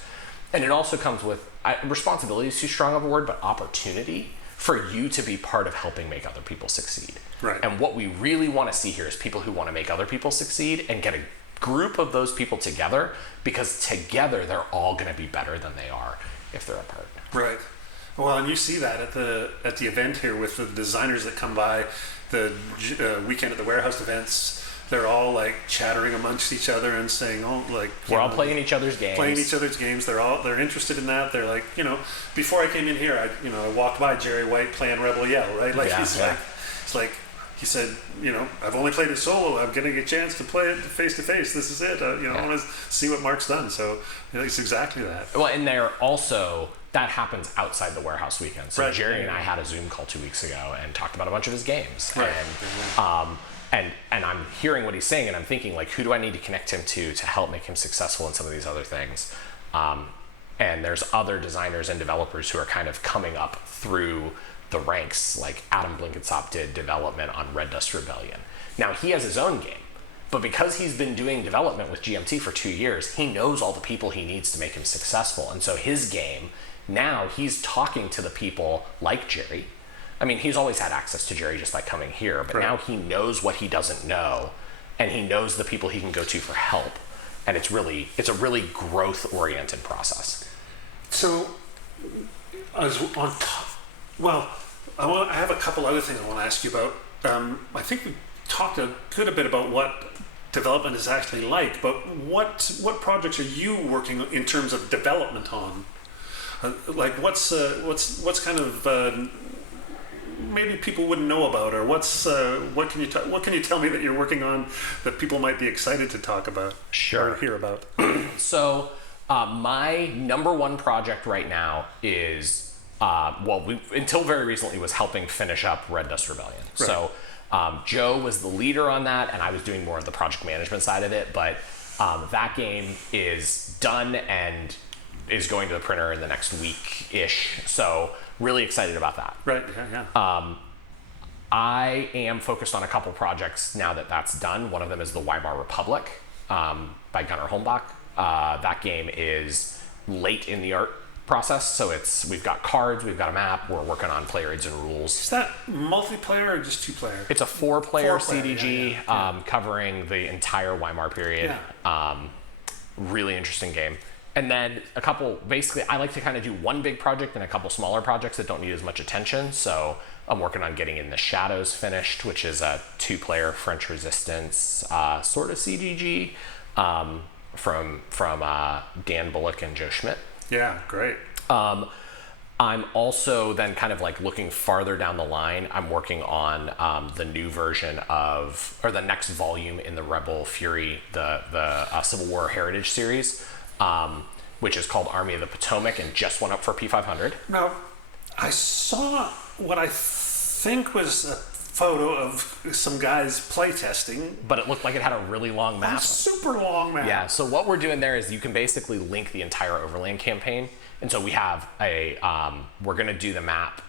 And it also comes with, responsibility is too strong of a word, but opportunity for you to be part of helping make other people succeed. Right. And what we really want to see here is people who want to make other people succeed and get a group of those people together, because together they're all going to be better than they are if they're apart. Right. Well, and you see that at the event here with the designers that come by, the weekend at the warehouse events. They're all like chattering amongst each other and saying, "Oh, like we're all playing each other's games." They're interested in that. They're like, before I came in here, I walked by Jerry White playing Rebel Yell, right? Like it's like he said, I've only played it solo. I'm getting a chance to play it face to face. This is it. I want to see what Mark's done. So it's exactly that. Well, and they're also, that happens outside the warehouse weekend. So right. Jerry and I had a Zoom call 2 weeks ago and talked about a bunch of his games. Right. And I'm hearing what he's saying, and I'm thinking, like, who do I need to connect him to help make him successful in some of these other things? And there's other designers and developers who are kind of coming up through the ranks, like Adam Blinkensop did development on Red Dust Rebellion. Now, he has his own game, but because he's been doing development with GMT for 2 years, he knows all the people he needs to make him successful. And so his game, now he's talking to the people like Jerry. I mean, he's always had access to Jerry just by coming here, but now he knows what he doesn't know, and he knows the people he can go to for help. And it's a really growth-oriented process. So, as on top, well, I have a couple other things I want to ask you about. I think we talked a good bit about what development is actually like, but what projects are you working in terms of development on? Like, what's kind of maybe people wouldn't know about, or what can you tell me that you're working on that people might be excited to talk about or hear about? So my number one project right now is until very recently was helping finish up Red Dust Rebellion. Right. So Joe was the leader on that, and I was doing more of the project management side of it, but that game is done and is going to the printer in the next week-ish. So really excited about that. Right, yeah. I am focused on a couple projects now that that's done. One of them is the Weimar Republic by Gunnar Holmbach. That game is late in the art process, so we've got cards, we've got a map, we're working on player aids and rules. Is that multiplayer or just two-player? It's a four-player CDG covering the entire Weimar period. Yeah. Really interesting game. And then a couple, basically, I like to kind of do one big project and a couple smaller projects that don't need as much attention. So I'm working on getting In the Shadows finished, which is a two-player French Resistance sort of CGG from Dan Bullock and Joe Schmidt. Yeah, great. I'm also then kind of like looking farther down the line. I'm working on the new version or the next volume in the Rebel Fury, the Civil War Heritage series. Which is called Army of the Potomac and just went up for P500. Now, I saw what I think was a photo of some guys playtesting. But it looked like it had a really long map. A super long map. Yeah, so what we're doing there is you can basically link the entire Overland campaign. And so we have we're going to do the map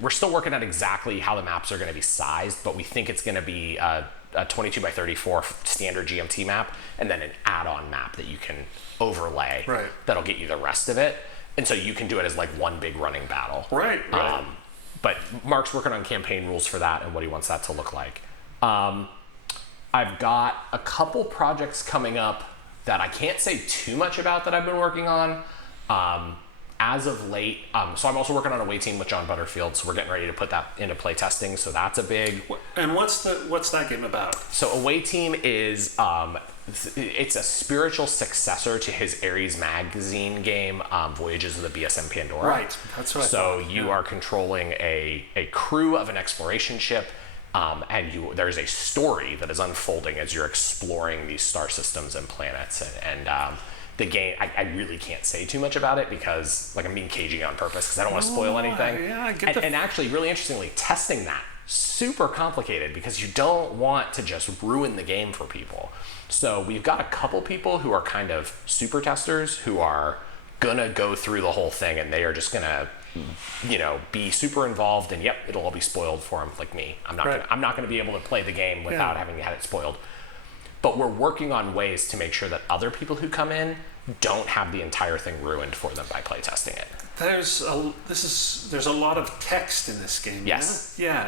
we're still working out exactly how the maps are going to be sized, but we think it's going to be a 22 by 34 standard GMT map, and then an add-on map that you can overlay. Right. That'll get you the rest of it, and so you can do it as like one big running battle. Right. But Mark's working on campaign rules for that and what he wants that to look like. I've got a couple projects coming up that I can't say too much about that I've been working on. As of late, so I'm also working on Away Team with John Butterfield, so we're getting ready to put that into play testing, so that's a big... And what's that game about? So Away Team is, it's a spiritual successor to his Ares magazine game, Voyages of the BSM Pandora. Right, that's what I thought. So you are controlling a crew of an exploration ship, and there's a story that is unfolding as you're exploring these star systems and planets, and the game, I really can't say too much about it because, like, I'm being cagey on purpose because I don't want to spoil anything. Yeah, I get and actually, really interestingly, testing that, super complicated because you don't want to just ruin the game for people. So we've got a couple people who are kind of super testers who are gonna go through the whole thing, and they are just gonna, be super involved, and yep, it'll all be spoiled for them, like me. I'm not gonna be able to play the game without having had it spoiled. But we're working on ways to make sure that other people who come in don't have the entire thing ruined for them by playtesting it. There's a lot of text in this game. Yes. Yeah.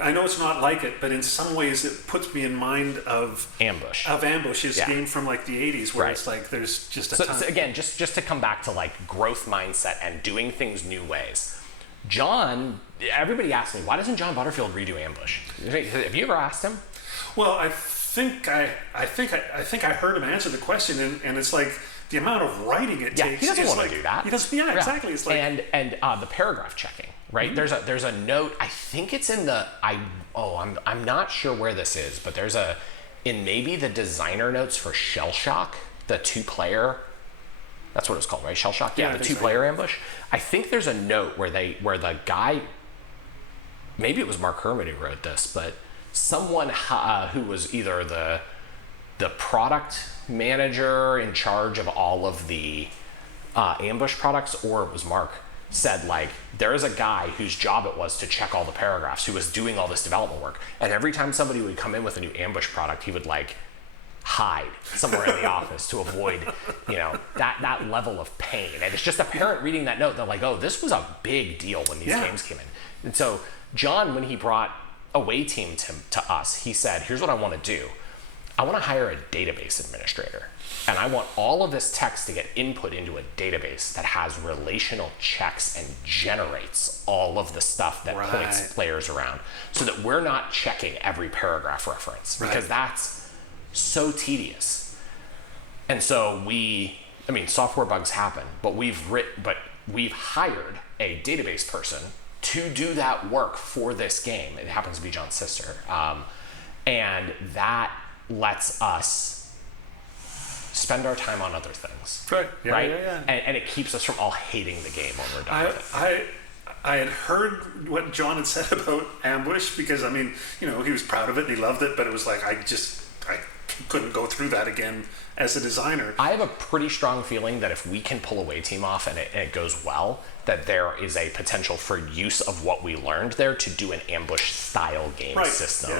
I know it's not like it, but in some ways it puts me in mind of Ambush. His game from like the 80s, where it's like there's just a ton. So again, just to come back to like growth mindset and doing things new ways. John, everybody asks me, why doesn't John Butterfield redo Ambush? Have you ever asked him? Well, I think I heard him answer the question, and it's like the amount of writing it takes. He doesn't want to do that. He doesn't. Yeah, exactly. It's like and the paragraph checking, right? Mm-hmm. There's a note. I think it's in the I'm not sure where this is, but there's in maybe the designer notes for Shell Shock, the 2-player. That's what it's called, right? Shell Shock. Yeah, the 2-player ambush. I think there's a note where the guy, maybe it was Mark Herman who wrote this, but someone who was either the product manager in charge of all of the ambush products, or it was Mark, said like there is a guy whose job it was to check all the paragraphs, who was doing all this development work, and every time somebody would come in with a new ambush product, he would like hide somewhere in the office to avoid that level of pain. And it's just a parent reading that note, they're like, oh, this was a big deal when these games came in. And so John, when he brought Away Team to us, he said, here's what I want to do. I want to hire a database administrator, and I want all of this text to get input into a database that has relational checks and generates all of the stuff that points players around, so that we're not checking every paragraph reference, because that's so tedious. And so software bugs happen, but we've hired a database person to do that work for this game. It happens to be John's sister. And that lets us spend our time on other things. Right. Yeah. And it keeps us from all hating the game when we're done with it. I had heard what John had said about Ambush, because he was proud of it and he loved it, but it was like I couldn't go through that again as a designer. I have a pretty strong feeling that if we can pull Away Team off and it goes well, that there is a potential for use of what we learned there to do an ambush style game system.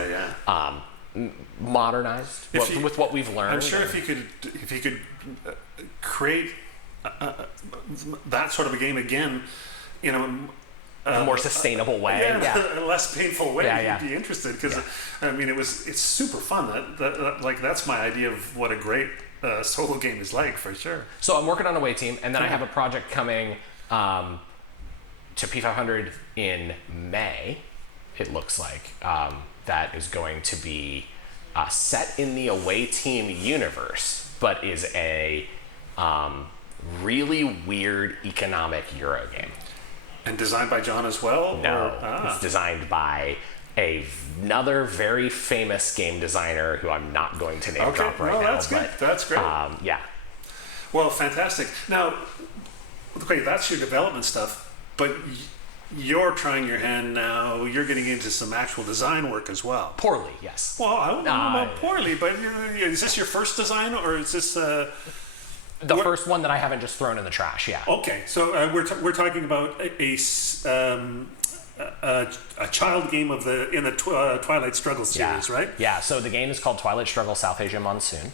Modernized with what we've learned. I'm sure if he could create that sort of a game again, a more sustainable way, a less painful way, he'd be interested, because it's super fun. That's my idea of what a great solo game is like, for sure. So I'm working on Away Team, and then I have a project coming to P500 in May, it looks like, that is going to be set in the Away Team universe, but is a really weird economic Euro game. And designed by John as well? No, it's designed by another very famous game designer who I'm not going to name drop right now. That's good. That's great. Well, fantastic. Now, okay, that's your development stuff, but you're trying your hand now. You're getting into some actual design work as well. Poorly, yes. Well, I don't know about poorly, but is this your first design, or is this... The first one that I haven't just thrown in the trash, yeah. Okay, so we're talking about a child game in the Twilight Struggle series, right? Yeah, so the game is called Twilight Struggle South Asia Monsoon.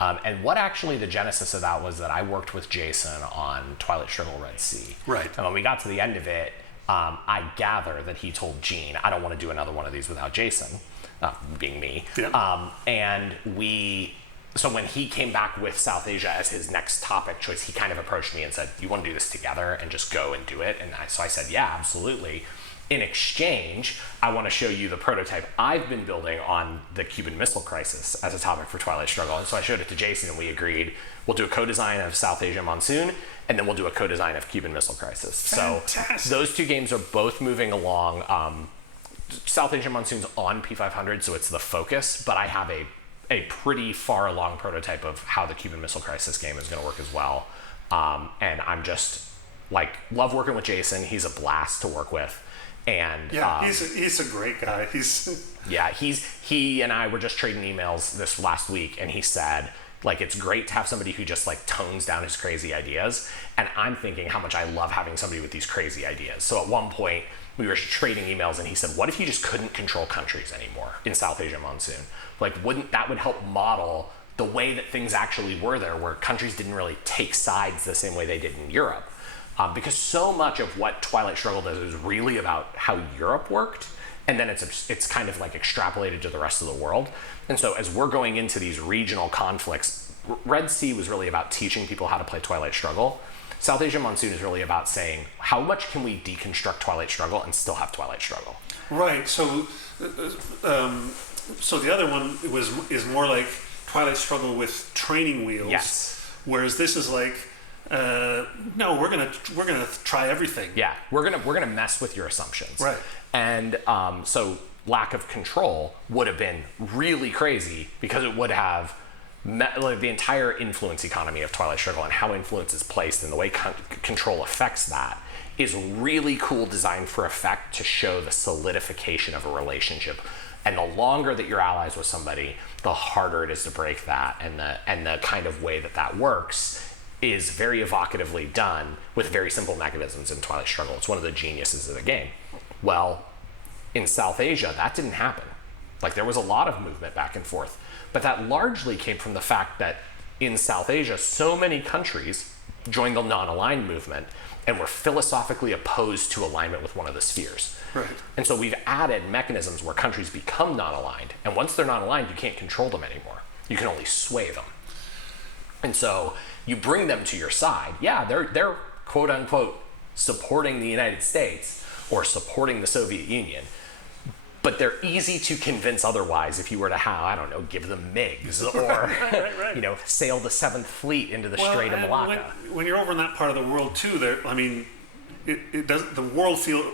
And what actually the genesis of that was that I worked with Jason on Twilight Struggle Red Sea. Right. And when we got to the end of it, I gather that he told Gene, I don't want to do another one of these without Jason, being me. Yeah. So when he came back with South Asia as his next topic choice, he kind of approached me and said, you want to do this together and just go and do it? And so I said, yeah, absolutely. In exchange, I want to show you the prototype I've been building on the Cuban Missile Crisis as a topic for Twilight Struggle. And so I showed it to Jason and we agreed, we'll do a co-design of South Asia Monsoon and then we'll do a co-design of Cuban Missile Crisis. Fantastic. So those two games are both moving along. South Asia Monsoon's on P500, so it's the focus, but I have a pretty far along prototype of how the Cuban Missile Crisis game is going to work as well. And I'm just love working with Jason. He's a blast to work with. And yeah, he's a great guy. He and I were just trading emails this last week, and he said, it's great to have somebody who just tones down his crazy ideas. And I'm thinking how much I love having somebody with these crazy ideas. So at one point we were trading emails and he said, what if you just couldn't control countries anymore in South Asia Monsoon? Wouldn't that would help model the way that things actually were there, where countries didn't really take sides the same way they did in Europe. Because so much of what Twilight Struggle does is really about how Europe worked, and then it's kind of extrapolated to the rest of the world. And so as we're going into these regional conflicts, Red Sea was really about teaching people how to play Twilight Struggle. South Asia Monsoon is really about saying, how much can we deconstruct Twilight Struggle and still have Twilight Struggle? Right. So the other one is more like Twilight Struggle with training wheels. Yes. Whereas this is no, we're gonna try everything. Yeah, we're gonna mess with your assumptions. Right. And so lack of control would have been really crazy because it would have the entire influence economy of Twilight Struggle and how influence is placed and the way control affects that is really cool design for effect to show the solidification of a relationship. And the longer that you're allies with somebody, the harder it is to break that. And the kind of way that works is very evocatively done with very simple mechanisms in Twilight Struggle. It's one of the geniuses of the game. Well, in South Asia, that didn't happen. There was a lot of movement back and forth, but that largely came from the fact that in South Asia, so many countries joined the non-aligned movement and were philosophically opposed to alignment with one of the spheres. Right. And so we've added mechanisms where countries become non-aligned, and once they're non-aligned, you can't control them anymore. You can only sway them. And so you bring them to your side. Yeah, they're quote unquote supporting the United States or supporting the Soviet Union, but they're easy to convince otherwise if you were to give them MiGs or right. Sail the 7th Fleet into the Strait of Malacca. When you're over in that part of the world too, it does the world feel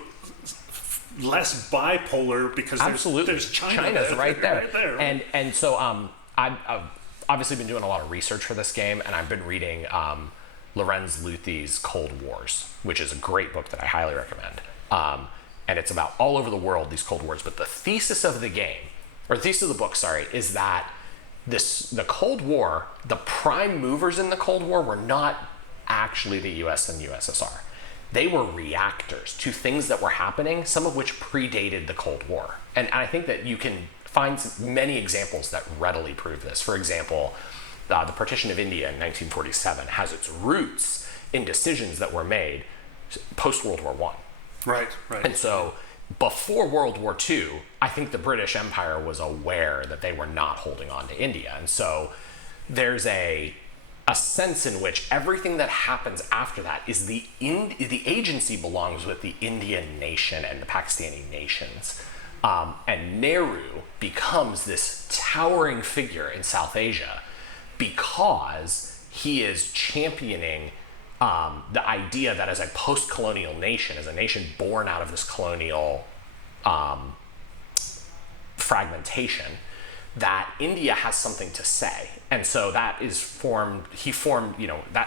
less bipolar because there's China. China's right there. Right there. And so I've obviously been doing a lot of research for this game, and I've been reading Lorenz Luthy's Cold Wars, which is a great book that I highly recommend. And it's about all over the world, these Cold Wars. But the thesis of the game, or the thesis of the book, is that the Cold War, the prime movers in the Cold War were not actually the US and USSR. They were reactors to things that were happening, some of which predated the Cold War. And I think that you can find many examples that readily prove this. For example, the partition of India in 1947 has its roots in decisions that were made post-World War I. Right. And so before World War II, I think the British Empire was aware that they were not holding on to India. And so there's a sense in which everything that happens after that is the agency belongs with the Indian nation and the Pakistani nations. And Nehru becomes this towering figure in South Asia because he is championing the idea that as a post-colonial nation, as a nation born out of this colonial fragmentation, that India has something to say. And so that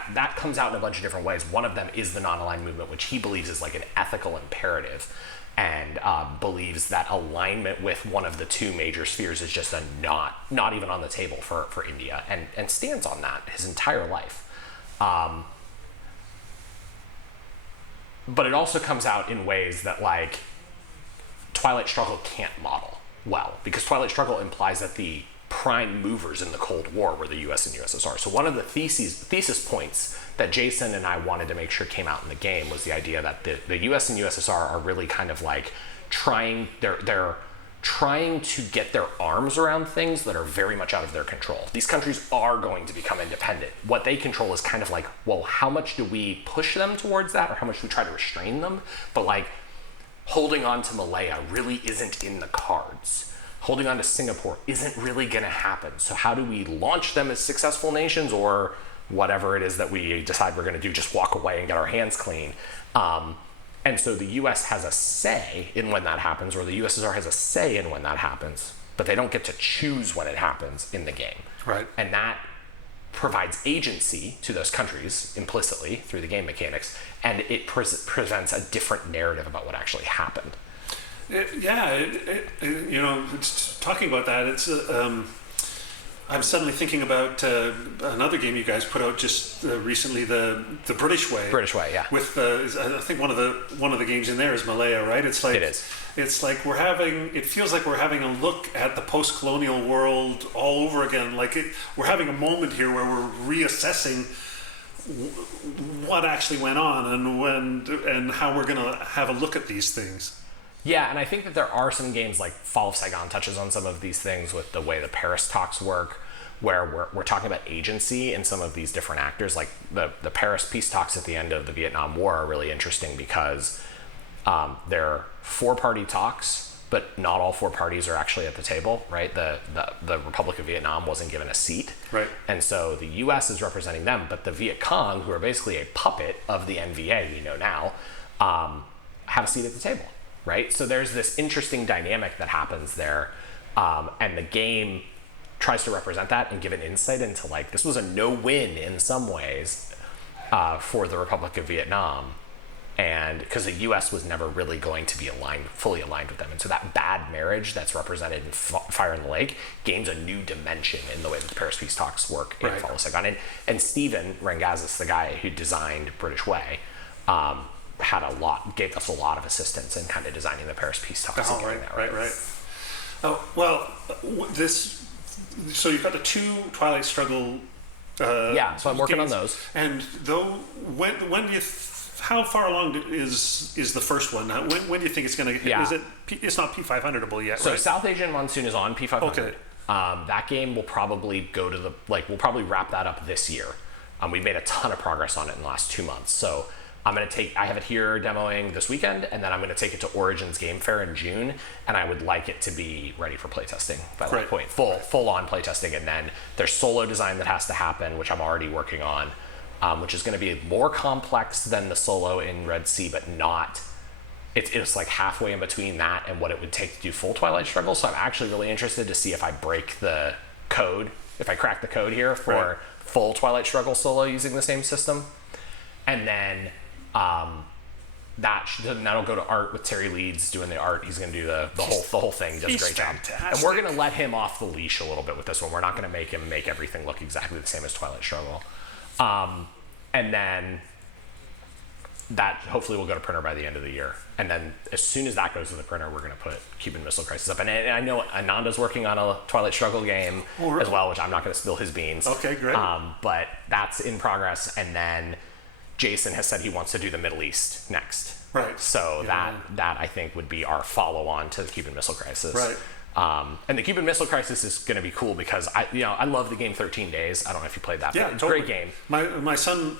that comes out in a bunch of different ways. One of them is the non-aligned movement, which he believes is an ethical imperative, and believes that alignment with one of the two major spheres is just not even on the table for India, and stands on that his entire life. But it also comes out in ways that like Twilight Struggle can't model well, because Twilight Struggle implies that the prime movers in the Cold War were the US and USSR. So one of the thesis points that Jason and I wanted to make sure came out in the game was the idea that the US and USSR are really kind of like they're trying to get their arms around things that are very much out of their control. These countries are going to become independent. What they control is kind of like, well, how much do we push them towards that, or how much do we try to restrain them? But like, holding on to Malaya really isn't in the cards. Holding on to Singapore isn't really going to happen. So how do we launch them as successful nations, or whatever it is that we decide we're going to do, just walk away and get our hands clean? And so the US has a say in when that happens, or the USSR has a say in when that happens, but they don't get to choose when it happens in the game. Right. And that provides agency to those countries implicitly through the game mechanics, and it presents a different narrative about what actually happened. Talking about that, it's I'm suddenly thinking about another game you guys put out just recently, the British Way. British Way, yeah. With I think one of the games in there is Malaya, right? It's like it is. It's like it feels like we're having a look at the post-colonial world all over again. We're having a moment here where we're reassessing what actually went on and how we're going to have a look at these things. Yeah, and I think that there are some games like Fall of Saigon touches on some of these things with the way the Paris talks work, where we're talking about agency in some of these different actors. Like the Paris peace talks at the end of the Vietnam War are really interesting because they're four-party talks, but not all four parties are actually at the table, right? The Republic of Vietnam wasn't given a seat. Right. And so the US is representing them, but the Viet Cong, who are basically a puppet of the NVA, we know now, have a seat at the table. Right? So there's this interesting dynamic that happens there, and the game tries to represent that and give an insight into like, this was a no-win in some ways for the Republic of Vietnam, and because the US was never really going to be fully aligned with them. And so that bad marriage that's represented in Fire in the Lake gains a new dimension in the way that the Paris Peace Talks work in Fall of Saigon. And Stephen Rangazis, the guy who designed British Way, gave us a lot of assistance in kind of designing the Paris Peace Talks. Right. Oh, well, so you've got the two Twilight Struggle. So I'm working games, on those. And when do you? How far along is the first one? When do you think it's going to? Yeah. Is it? It's not P500able yet, so right? South Asian Monsoon is on P500. Okay. That game will probably go to we'll probably wrap that up this year. We've made a ton of progress on it in the last 2 months. So I have it here demoing this weekend, and then I'm going to take it to Origins Game Fair in June, and I would like it to be ready for playtesting by that point, full on playtesting. And then there's solo design that has to happen, which I'm already working on, which is going to be more complex than the solo in Red Sea, but not. It's like halfway in between that and what it would take to do full Twilight Struggle. So I'm actually really interested to see if I break the code, if I crack the code here for full Twilight Struggle solo using the same system, and then. That'll go to art with Terry Leeds doing the art. He's going to do the whole thing. He does a great job. And we're going to let him off the leash a little bit with this one. We're not going to make him make everything look exactly the same as Twilight Struggle. And then that hopefully will go to printer by the end of the year. And then as soon as that goes to the printer, we're going to put Cuban Missile Crisis up. And I know Ananda's working on a Twilight Struggle game as well, which I'm not going to spill his beans. Okay, great. But that's in progress. And then Jason has said he wants to do the Middle East next. Right. So that I think would be our follow-on to the Cuban Missile Crisis. Right. And the Cuban Missile Crisis is going to be cool because I love the game 13 Days. I don't know if you played that. Yeah, but it's totally. a great game. My son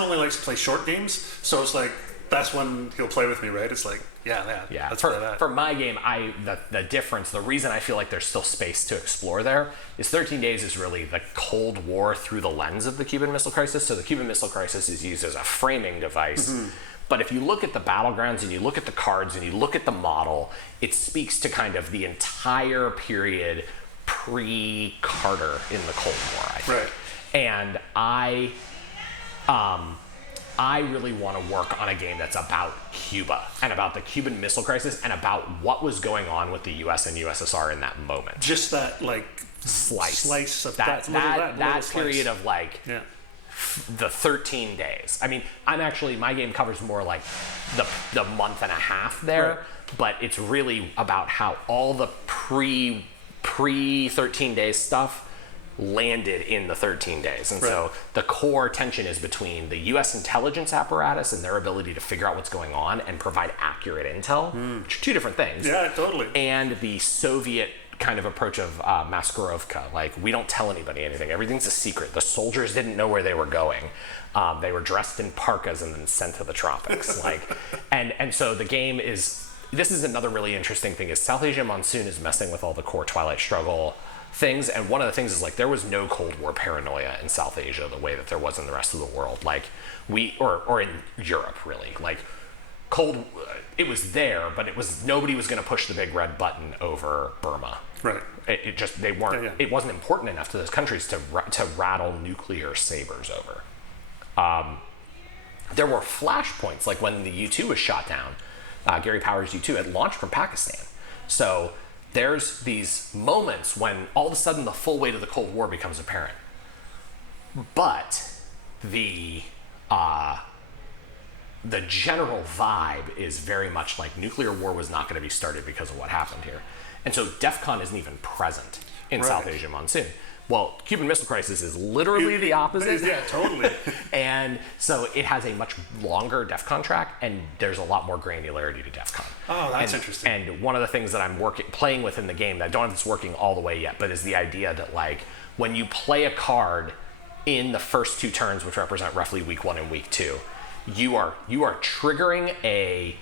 only likes to play short games, so it's like that's when he'll play with me, right? It's like yeah. Let's play that. For my game, the difference, the reason I feel like there's still space to explore there is 13 Days is really the Cold War through the lens of the Cuban Missile Crisis. So the Cuban Missile Crisis is used as a framing device. Mm-hmm. But if you look at the battlegrounds and you look at the cards and you look at the model, it speaks to kind of the entire period pre-Carter in the Cold War, I think. Right. And I really want to work on a game that's about Cuba and about the Cuban Missile Crisis and about what was going on with the US and USSR in that moment. Just that, like, slice of that little period slice. of like the 13 days. I mean, my game covers more like the month and a half there, Right. but it's really about how all the pre 13 days stuff landed in the 13 days. And so the core tension is between the US intelligence apparatus and their ability to figure out what's going on and provide accurate intel, which are two different things. Yeah, totally. And the Soviet kind of approach of Maskirovka. Like, we don't tell anybody anything. Everything's a secret. The soldiers didn't know where they were going. They were dressed in parkas and then sent to the tropics. And so the game is, this is another really interesting thing, is South Asia Monsoon is messing with all the core Twilight Struggle things. And one of the things is, like, there was no Cold War paranoia in South Asia the way that there was in the rest of the world. Like, or in Europe, really. Like, it was there, but nobody was going to push the big red button over Burma. Right. They weren't. Yeah. It wasn't important enough to those countries to rattle nuclear sabers over. There were flashpoints, like when the U-2 was shot down. Gary Powers' U-2 had launched from Pakistan. So there's these moments when all of a sudden the full weight of the Cold War becomes apparent. But the general vibe is very much like nuclear war was not going to be started because of what happened here. And so DEF CON isn't even present in South Asia Monsoon. Well, Cuban Missile Crisis is literally the opposite. Yeah, totally. And so it has a much longer DEF CON track, and there's a lot more granularity to DEF CON. Oh, that's interesting. And one of the things that I'm playing with in the game that I don't have this working all the way yet, but is the idea that, like, when you play a card in the first two turns, which represent roughly week 1 and week 2, you are triggering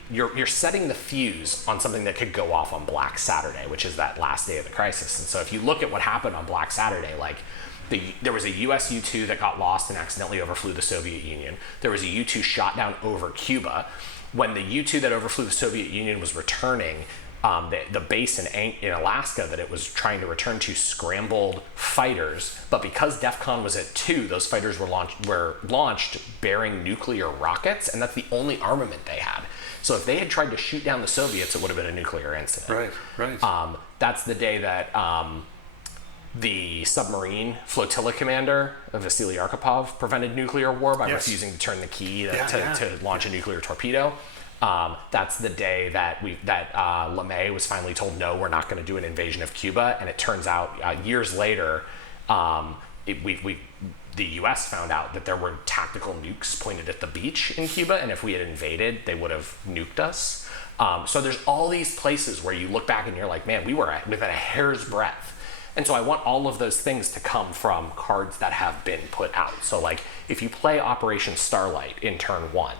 you're setting the fuse on something that could go off on Black Saturday, which is that last day of the crisis. And so if you look at what happened on Black Saturday, like, there was a US U-2 that got lost and accidentally overflew the Soviet Union. There was a U-2 shot down over Cuba. When the U-2 that overflew the Soviet Union was returning, the base in Alaska that it was trying to return to scrambled fighters, but because DEF CON was at 2, those fighters were launched bearing nuclear rockets, and that's the only armament they had. So if they had tried to shoot down the Soviets, it would have been a nuclear incident. Right. That's the day that the submarine flotilla commander, Vasily Arkhipov, prevented nuclear war by refusing to turn the key to launch a nuclear torpedo. That's the day that LeMay was finally told, no, we're not going to do an invasion of Cuba. And it turns out years later, the U.S. found out that there were tactical nukes pointed at the beach in Cuba, and if we had invaded, they would have nuked us. So there's all these places where you look back and you're like, man, we were within a hair's breadth. And so I want all of those things to come from cards that have been put out. So, like, if you play Operation Starlight in turn 1,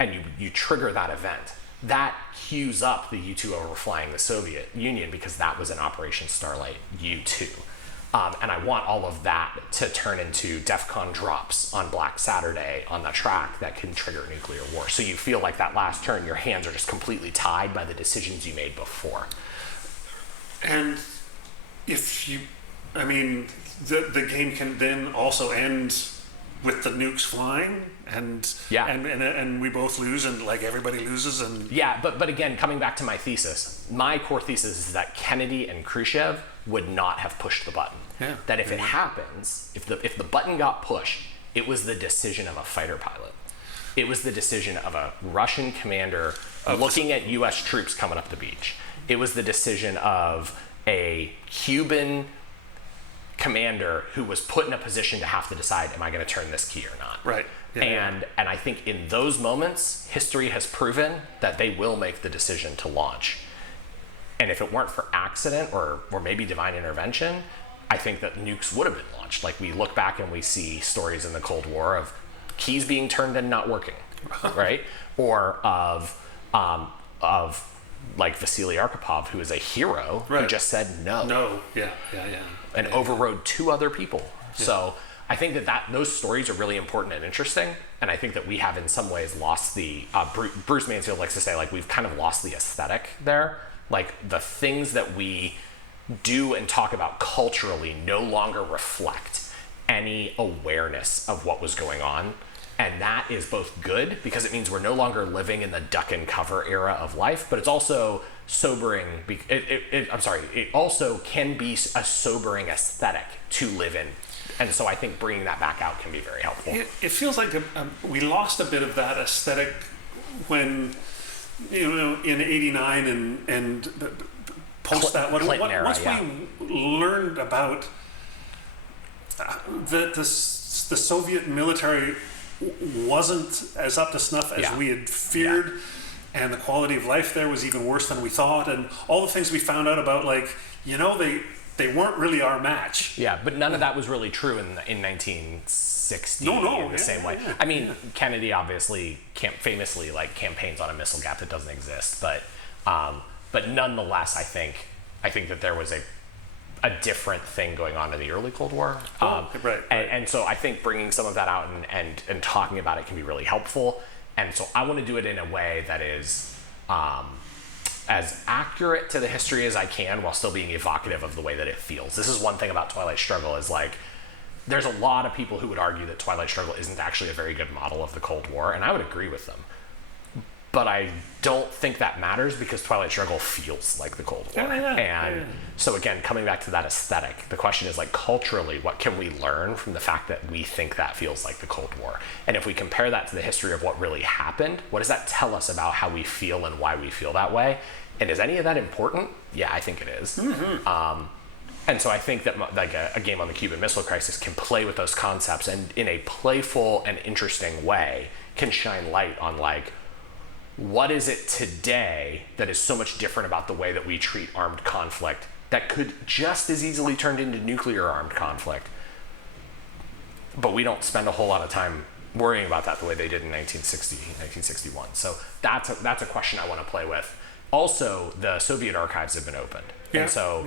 and you trigger that event, that cues up the U-2 overflying the Soviet Union, because that was an Operation Starlight U-2. And I want all of that to turn into DEF CON drops on Black Saturday on the track that can trigger nuclear war. So you feel like that last turn, your hands are just completely tied by the decisions you made before. And the game can then also end with the nukes flying, and we both lose, and, like, everybody loses, and but again, coming back to my thesis, my core thesis is that Kennedy and Khrushchev would not have pushed the button. That if it happens, if the button got pushed, it was the decision of a fighter pilot. It was the decision of a Russian commander looking at U.S. troops coming up the beach. It was the decision of a Cuban commander who was put in a position to have to decide, am I going to turn this key or not? Right. And I think in those moments, history has proven that they will make the decision to launch. And if it weren't for accident or maybe divine intervention, I think that nukes would have been launched. Like, we look back and we see stories in the Cold War of keys being turned and not working, right? Or of like Vasily Arkhipov, who is a hero, who just said no. No, and overrode 2 other people. Yeah. So I think that those stories are really important and interesting, and I think that we have in some ways lost the, Bruce Mansfield likes to say, like, we've kind of lost the aesthetic there. Like, the things that we do and talk about culturally no longer reflect any awareness of what was going on. And that is both good, because it means we're no longer living in the duck and cover era of life, but it's also sobering. It also can be a sobering aesthetic to live in And so I think bringing that back out can be very helpful. It feels like we lost a bit of that aesthetic when, in '89 and post that. Clinton era, Once we learned about the Soviet military wasn't as up to snuff as we had feared, and the quality of life there was even worse than we thought, and all the things we found out about, they weren't really our match. Yeah, but none of that was really true in 1960 in the same way. Yeah. I mean, Kennedy obviously famously campaigns on a missile gap that doesn't exist, but nonetheless, I think that there was a different thing going on in the early Cold War. Right. And so I think bringing some of that out and talking about it can be really helpful. And so I want to do it in a way that is as accurate to the history as I can while still being evocative of the way that it feels. This is one thing about Twilight Struggle is there's a lot of people who would argue that Twilight Struggle isn't actually a very good model of the Cold War, and I would agree with them. But I don't think that matters because Twilight Struggle feels like the Cold War. So again, coming back to that aesthetic, the question is culturally, what can we learn from the fact that we think that feels like the Cold War? And if we compare that to the history of what really happened, what does that tell us about how we feel and why we feel that way? And is any of that important? Yeah, I think it is. Mm-hmm. And so I think that a game on the Cuban Missile Crisis can play with those concepts and in a playful and interesting way can shine light on what is it today that is so much different about the way that we treat armed conflict that could just as easily turn into nuclear armed conflict? But we don't spend a whole lot of time worrying about that the way they did in 1960, 1961. So that's a question I want to play with. Also, the Soviet archives have been opened. Yeah. And so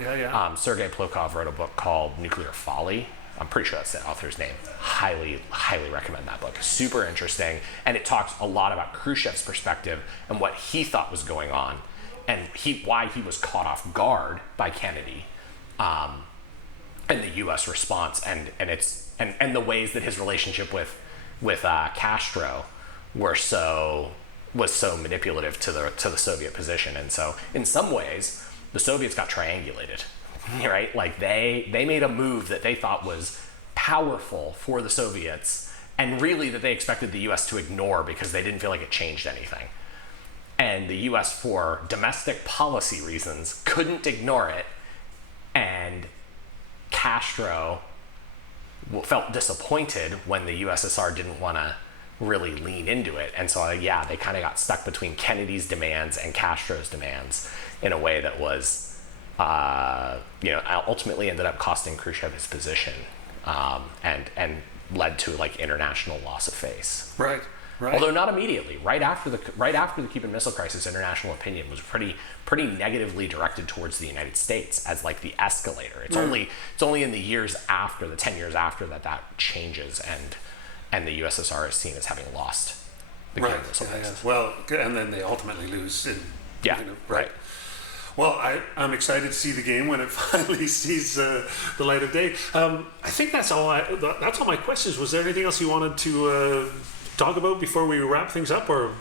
Sergei Plokov wrote a book called Nuclear Folly. I'm pretty sure that's the author's name. Highly, highly recommend that book. Super interesting. And it talks a lot about Khrushchev's perspective and what he thought was going on and why he was caught off guard by Kennedy and the U.S. response and the ways that his relationship with Castro was so manipulative to the Soviet position. And so in some ways, the Soviets got triangulated. Right? They made a move that they thought was powerful for the Soviets and really that they expected the US to ignore because they didn't feel like it changed anything. And the US, for domestic policy reasons, couldn't ignore it. And Castro felt disappointed when the USSR didn't want to really lean into it. And so, they kind of got stuck between Kennedy's demands and Castro's demands in a way that was ultimately ended up costing Khrushchev his position, and led to international loss of face. Right. Although not immediately. Right after the Cuban Missile Crisis, international opinion was pretty negatively directed towards the United States as the escalator. It's only in the 10 years after that changes, and the USSR is seen as having lost the Cuban Missile Crisis. Well, and then they ultimately lose. Right. Well, I'm excited to see the game when it finally sees the light of day. I think that's all my questions. Was there anything else you wanted to talk about before we wrap things up? Or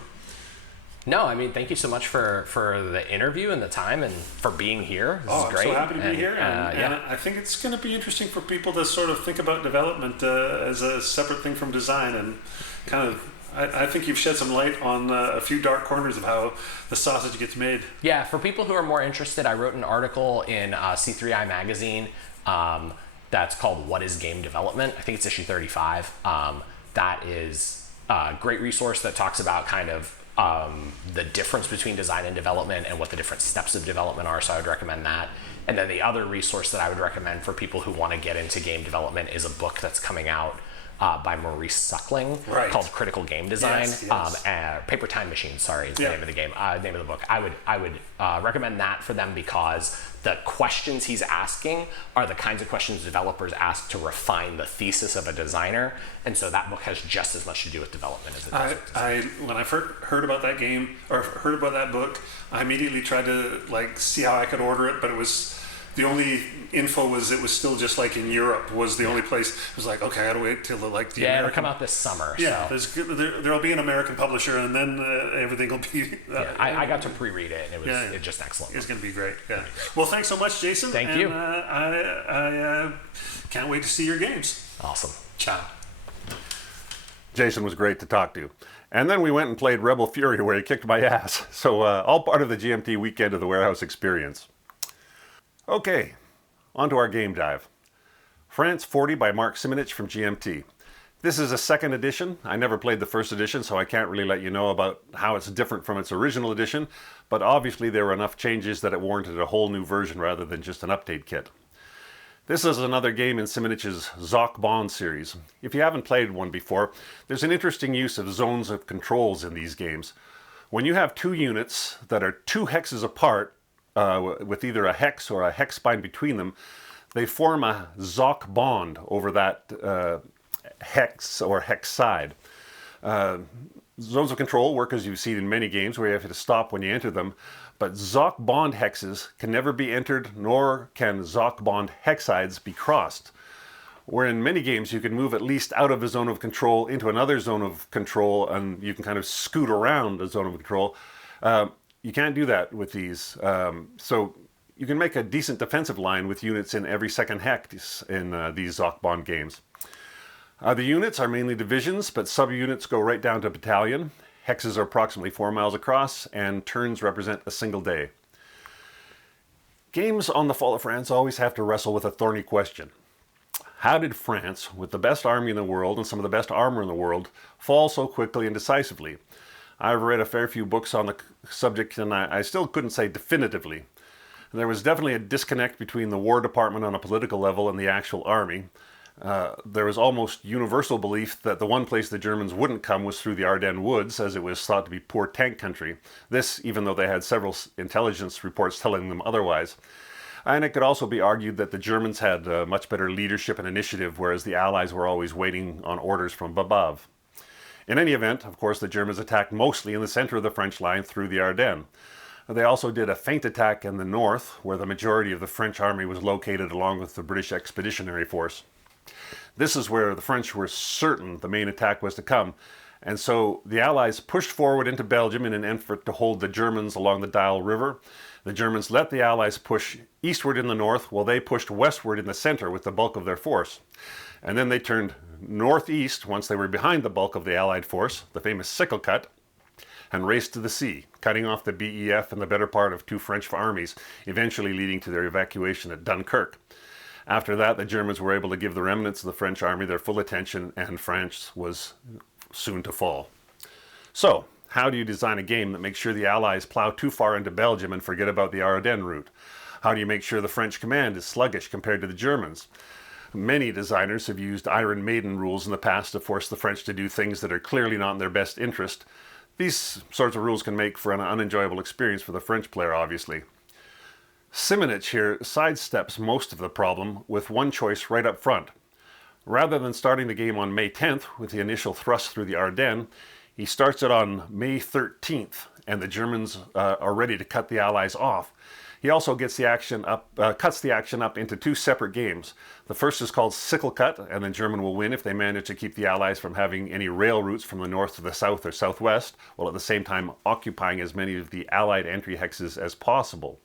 no, I mean, thank you so much for the interview and the time and for being here. This is great. I'm so happy to be here. And I think it's going to be interesting for people to sort of think about development as a separate thing from design and kind of. I think you've shed some light on a few dark corners of how the sausage gets made. Yeah, for people who are more interested, I wrote an article in C3I Magazine that's called What is Game Development? I think it's issue 35. That is a great resource that talks about kind of the difference between design and development and what the different steps of development are, so I would recommend that. And then the other resource that I would recommend for people who want to get into game development is a book that's coming out by Maurice Suckling called Critical Game Design. Paper Time Machine, is the name of the game, name of the book. I would recommend that for them because the questions he's asking are the kinds of questions developers ask to refine the thesis of a designer, and so that book has just as much to do with development as it does with design. When I first heard about that game or heard about that book, I immediately tried to see how I could order it, but it was the only info was it was still just like in Europe was the only place. It was like, okay, I gotta wait till the it'll American. come out this summer. Yeah, so. there'll be an American publisher, and then everything will be. I got to pre-read it, and it's just excellent. It's going to be great. Yeah. Well, thanks so much, Jason. Thank you. I can't wait to see your games. Awesome. Ciao. Jason was great to talk to. And then we went and played Rebel Fury, where he kicked my ass. So all part of the GMT weekend of the warehouse experience. Okay, on to our game dive. France 40 by Mark Simonitch from GMT. This is a second edition. I never played the first edition, so I can't really let you know about how it's different from its original edition, but obviously there were enough changes that it warranted a whole new version rather than just an update kit. This is another game in Simonitch's Zoc Bond series. If you haven't played one before, there's an interesting use of zones of controls in these games. When you have two units that are 2 hexes apart, with either a hex or a hex spine between them, they form a Zoc bond over that hex or hex side. Zones of control work as you've seen in many games where you have to stop when you enter them, but Zoc bond hexes can never be entered, nor can Zoc bond hexides be crossed. Where in many games you can move at least out of a zone of control into another zone of control, and you can kind of scoot around a zone of control. You can't do that with these. So you can make a decent defensive line with units in every second hex in these Zoc bond games. The units are mainly divisions, but subunits go right down to battalion. Hexes are approximately 4 miles across, and turns represent a single day. Games on the Fall of France always have to wrestle with a thorny question. How did France, with the best army in the world and some of the best armor in the world, fall so quickly and decisively? I've read a fair few books on the subject, and I still couldn't say definitively. There was definitely a disconnect between the War Department on a political level and the actual army. There was almost universal belief that the one place the Germans wouldn't come was through the Ardennes woods, as it was thought to be poor tank country. This, even though they had several intelligence reports telling them otherwise. And it could also be argued that the Germans had much better leadership and initiative, whereas the Allies were always waiting on orders from above. In any event, of course, the Germans attacked mostly in the center of the French line through the Ardennes. They also did a feint attack in the north, where the majority of the French army was located along with the British Expeditionary Force. This is where the French were certain the main attack was to come, and so the Allies pushed forward into Belgium in an effort to hold the Germans along the Dial River. The Germans let the Allies push eastward in the north, while they pushed westward in the center with the bulk of their force. And then they turned northeast once they were behind the bulk of the Allied force, the famous sickle cut, and raced to the sea, cutting off the BEF and the better part of 2 French armies, eventually leading to their evacuation at Dunkirk. After that, the Germans were able to give the remnants of the French army their full attention, and France was soon to fall. So, how do you design a game that makes sure the Allies plow too far into Belgium and forget about the Ardennes route? How do you make sure the French command is sluggish compared to the Germans? Many designers have used Iron Maiden rules in the past to force the French to do things that are clearly not in their best interest. These sorts of rules can make for an unenjoyable experience for the French player, obviously. Simonitch here sidesteps most of the problem with one choice right up front. Rather than starting the game on May 10th with the initial thrust through the Ardennes, he starts it on May 13th, and the Germans are ready to cut the Allies off. He also cuts the action up into 2 separate games. The first is called Sickle Cut, and the German will win if they manage to keep the Allies from having any rail routes from the north to the south or southwest, while at the same time occupying as many of the Allied entry hexes as possible.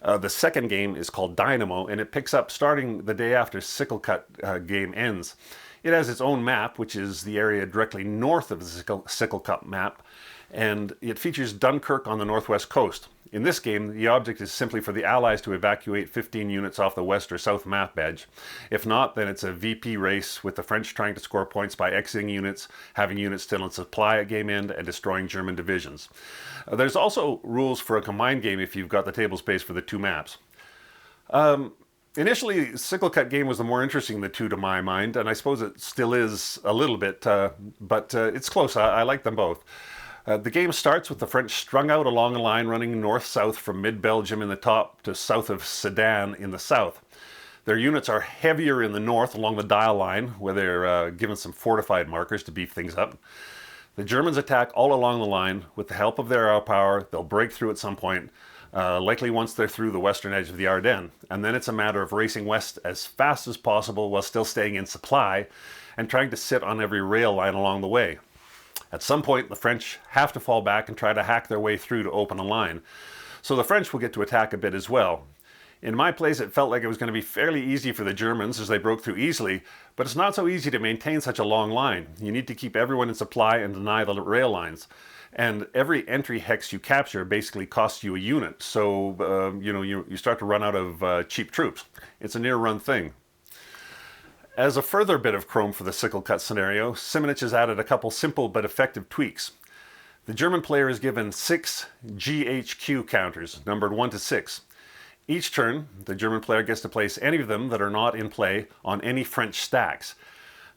The second game is called Dynamo, and it picks up starting the day after Sickle Cut game ends. It has its own map, which is the area directly north of the Sickle Cut map, and it features Dunkirk on the northwest coast. In this game, the object is simply for the Allies to evacuate 15 units off the west or south map edge. If not, then it's a VP race, with the French trying to score points by exiting units, having units still in supply at game end, and destroying German divisions. There's also rules for a combined game if you've got the table space for the 2 maps. Initially, Sickle Cut game was the more interesting of the 2 to my mind, and I suppose it still is a little bit, but it's close. I like them both. The game starts with the French strung out along a line running north-south from mid-Belgium in the top to south of Sedan in the south. Their units are heavier in the north along the Dial line, where they're given some fortified markers to beef things up. The Germans attack all along the line with the help of their air power. They'll break through at some point, likely once they're through the western edge of the Ardennes. And then it's a matter of racing west as fast as possible while still staying in supply and trying to sit on every rail line along the way. At some point, the French have to fall back and try to hack their way through to open a line. So the French will get to attack a bit as well. In my place, it felt like it was going to be fairly easy for the Germans as they broke through easily, but it's not so easy to maintain such a long line. You need to keep everyone in supply and deny the rail lines. And every entry hex you capture basically costs you a unit, so you start to run out of cheap troops. It's a near-run thing. As a further bit of chrome for the sickle cut scenario, Simonitch has added a couple simple but effective tweaks. The German player is given 6 GHQ counters, numbered 1 to 6. Each turn, the German player gets to place any of them that are not in play on any French stacks.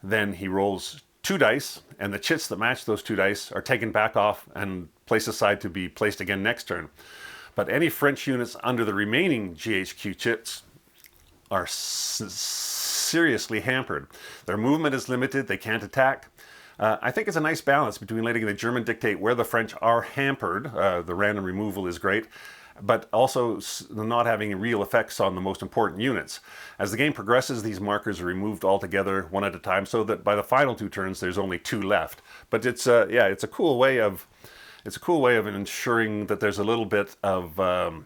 Then he rolls 2 dice, and the chits that match those 2 dice are taken back off and placed aside to be placed again next turn. But any French units under the remaining GHQ chits are seriously hampered. Their movement is limited, they can't attack. I think it's a nice balance between letting the German dictate where the French are hampered, the random removal is great, but also not having real effects on the most important units. As the game progresses, these markers are removed altogether one at a time, so that by the final 2 turns there's only 2 left. But it's a cool way of ensuring that there's a little bit of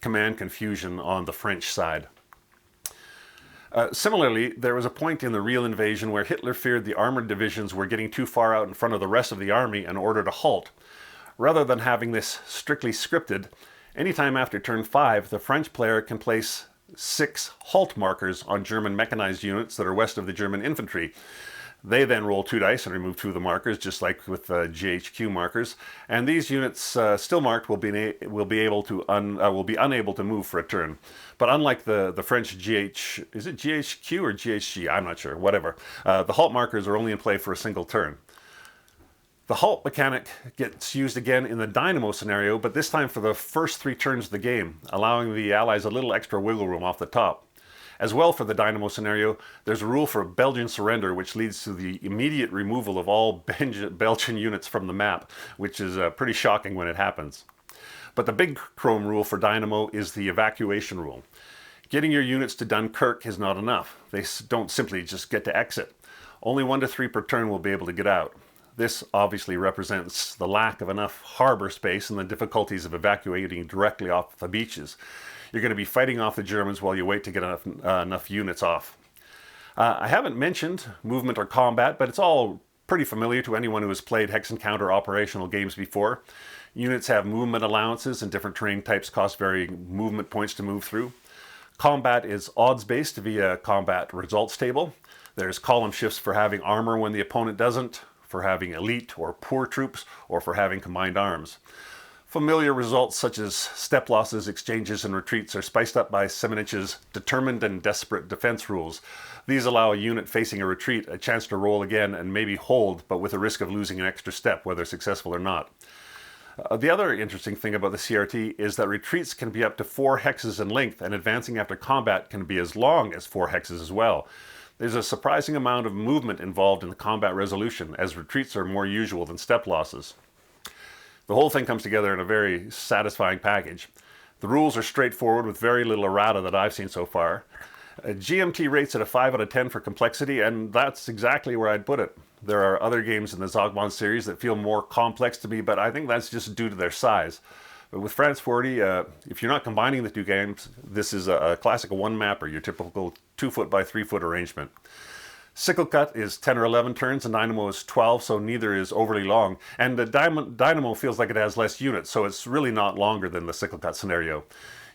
command confusion on the French side. Similarly, there was a point in the real invasion where Hitler feared the armored divisions were getting too far out in front of the rest of the army and ordered a halt. Rather than having this strictly scripted, anytime after turn 5, the French player can place 6 halt markers on German mechanized units that are west of the German infantry. They then roll 2 dice and remove 2 of the markers, just like with GHQ markers. And these units, still marked, will be unable to move for a turn. But unlike the French is it GHQ or GHG? I'm not sure. Whatever. The halt markers are only in play for a single turn. The halt mechanic gets used again in the dynamo scenario, but this time for the first 3 turns of the game, allowing the Allies a little extra wiggle room off the top. As well, for the dynamo scenario, there's a rule for Belgian surrender, which leads to the immediate removal of all Belgian units from the map, which is pretty shocking when it happens. But the big chrome rule for dynamo is the evacuation rule. Getting your units to Dunkirk is not enough. They don't simply just get to exit. Only 1 to 3 per turn will be able to get out. This obviously represents the lack of enough harbor space and the difficulties of evacuating directly off the beaches. You're going to be fighting off the Germans while you wait to get enough units off. I haven't mentioned movement or combat, but it's all pretty familiar to anyone who has played hex and counter operational games before. Units have movement allowances, and different terrain types cost varying movement points to move through. Combat is odds-based via combat results table. There's column shifts for having armor when the opponent doesn't, for having elite or poor troops, or for having combined arms. Familiar results such as step losses, exchanges, and retreats are spiced up by Simonitch's determined and desperate defense rules. These allow a unit facing a retreat a chance to roll again and maybe hold, but with the risk of losing an extra step, whether successful or not. The other interesting thing about the CRT is that retreats can be up to 4 hexes in length, and advancing after combat can be as long as 4 hexes as well. There's a surprising amount of movement involved in the combat resolution, as retreats are more usual than step losses. The whole thing comes together in a very satisfying package. The rules are straightforward with very little errata that I've seen so far. GMT rates at a 5 out of 10 for complexity, and that's exactly where I'd put it. There are other games in the Zogmon series that feel more complex to me, but I think that's just due to their size. But with France 40, if you're not combining the 2 games, this is a classic 1-mapper, your typical 2-foot by 3-foot arrangement. Sickle Cut is 10 or 11 turns, and Dynamo is 12, so neither is overly long. And the Dynamo feels like it has less units, so it's really not longer than the Sickle Cut scenario.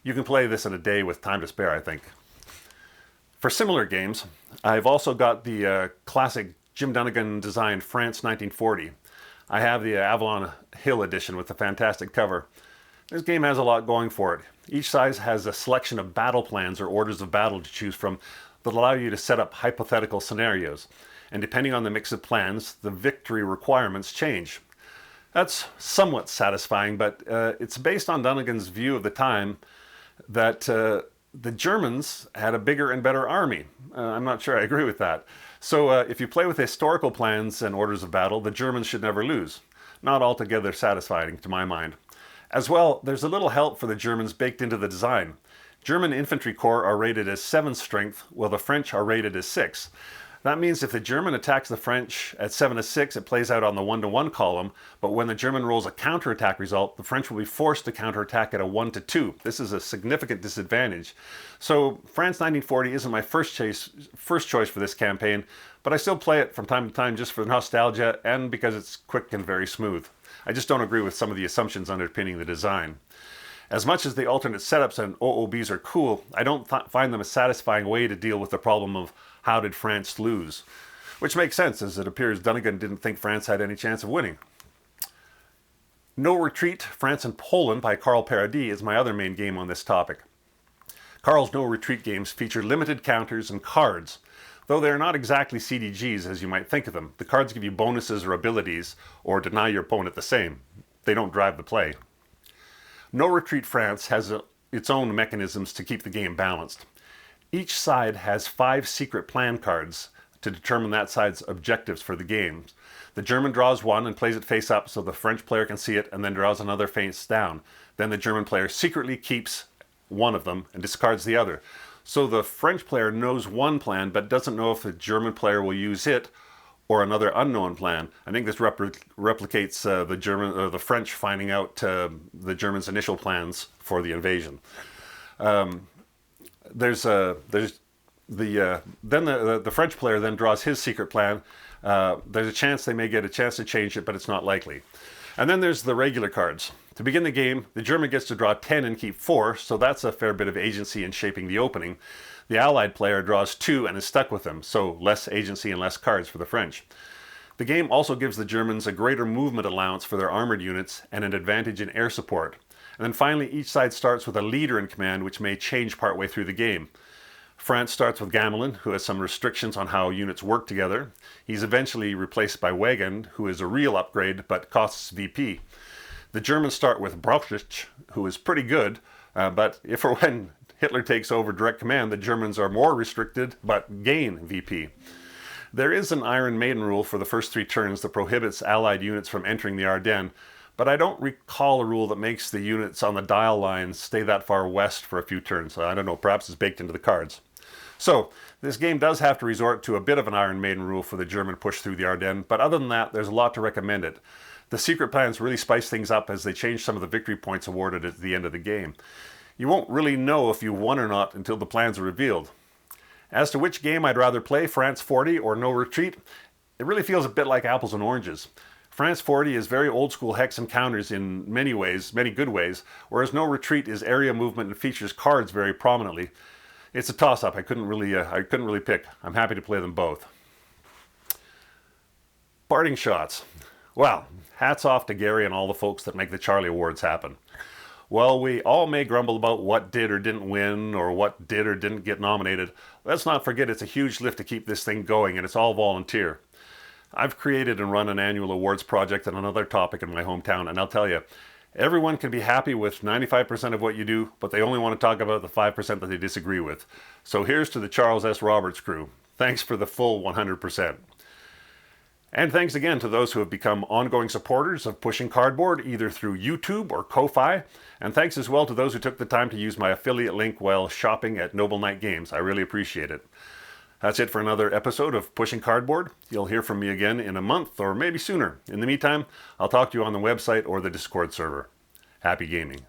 You can play this in a day with time to spare, I think. For similar games, I've also got the classic Jim Dunnigan designed France 1940. I have the Avalon Hill edition with the fantastic cover. This game has a lot going for it. Each size has a selection of battle plans or orders of battle to choose from that allow you to set up hypothetical scenarios. And depending on the mix of plans, the victory requirements change. That's somewhat satisfying, but it's based on Dunnigan's view of the time that the Germans had a bigger and better army. I'm not sure I agree with that. So if you play with historical plans and orders of battle, the Germans should never lose. Not altogether satisfying to my mind. As well, there's a little help for the Germans baked into the design. German infantry corps are rated as 7 strength, while the French are rated as 6. That means if the German attacks the French at 7 to 6, it plays out on the 1 to 1 column, but when the German rolls a counterattack result, the French will be forced to counterattack at a 1 to 2. This is a significant disadvantage. So France 1940 isn't my first choice for this campaign, but I still play it from time to time just for nostalgia and because it's quick and very smooth. I just don't agree with some of the assumptions underpinning the design. As much as the alternate setups and OOBs are cool, I don't find them a satisfying way to deal with the problem of how did France lose? Which makes sense, as it appears Dunnigan didn't think France had any chance of winning. No Retreat, France and Poland by Carl Paradis is my other main game on this topic. Carl's No Retreat games feature limited counters and cards, though they are not exactly CDGs as you might think of them. The cards give you bonuses or abilities, or deny your opponent the same. They don't drive the play. No Retreat France has its own mechanisms to keep the game balanced. Each side has 5 secret plan cards to determine that side's objectives for the game. The German draws one and plays it face up so the French player can see it and then draws another face down. Then the German player secretly keeps one of them and discards the other. So the French player knows one plan but doesn't know if the German player will use it or another unknown plan. I think this replicates the French finding out the Germans' initial plans for the invasion. Then the French player then draws his secret plan. There's a chance they may get a chance to change it, but it's not likely. And then there's the regular cards. To begin the game, the German gets to draw 10 and keep 4, so that's a fair bit of agency in shaping the opening. The Allied player draws 2 and is stuck with them, so less agency and less cards for the French. The game also gives the Germans a greater movement allowance for their armored units and an advantage in air support. And then finally, each side starts with a leader in command, which may change partway through the game. France starts with Gamelin, who has some restrictions on how units work together. He's eventually replaced by Wagen, who is a real upgrade but costs VP. The Germans start with Brauchitsch, who is pretty good, but if or when Hitler takes over direct command, the Germans are more restricted but gain VP. There is an Iron Maiden rule for the first 3 turns that prohibits Allied units from entering the Ardennes, but I don't recall a rule that makes the units on the dial lines stay that far west for a few turns. I don't know, perhaps it's baked into the cards. So, this game does have to resort to a bit of an Iron Maiden rule for the German push through the Ardennes, but other than that, there's a lot to recommend it. The secret plans really spice things up as they change some of the victory points awarded at the end of the game. You won't really know if you won or not until the plans are revealed. As to which game I'd rather play, France 40 or No Retreat, it really feels a bit like apples and oranges. France 40 is very old school hex and counters in many ways, many good ways, whereas No Retreat is area movement and features cards very prominently. It's a toss-up. I couldn't really pick. I'm happy to play them both. Parting shots. Well, hats off to Gary and all the folks that make the Charlie Awards happen. While we all may grumble about what did or didn't win or what did or didn't get nominated, let's not forget it's a huge lift to keep this thing going, and it's all volunteer. I've created and run an annual awards project on another topic in my hometown, and I'll tell you, everyone can be happy with 95% of what you do, but they only want to talk about the 5% that they disagree with. So here's to the Charles S. Roberts crew. Thanks for the full 100%. And thanks again to those who have become ongoing supporters of Pushing Cardboard, either through YouTube or Ko-Fi. And thanks as well to those who took the time to use my affiliate link while shopping at Noble Knight Games. I really appreciate it. That's it for another episode of Pushing Cardboard. You'll hear from me again in a month or maybe sooner. In the meantime, I'll talk to you on the website or the Discord server. Happy gaming.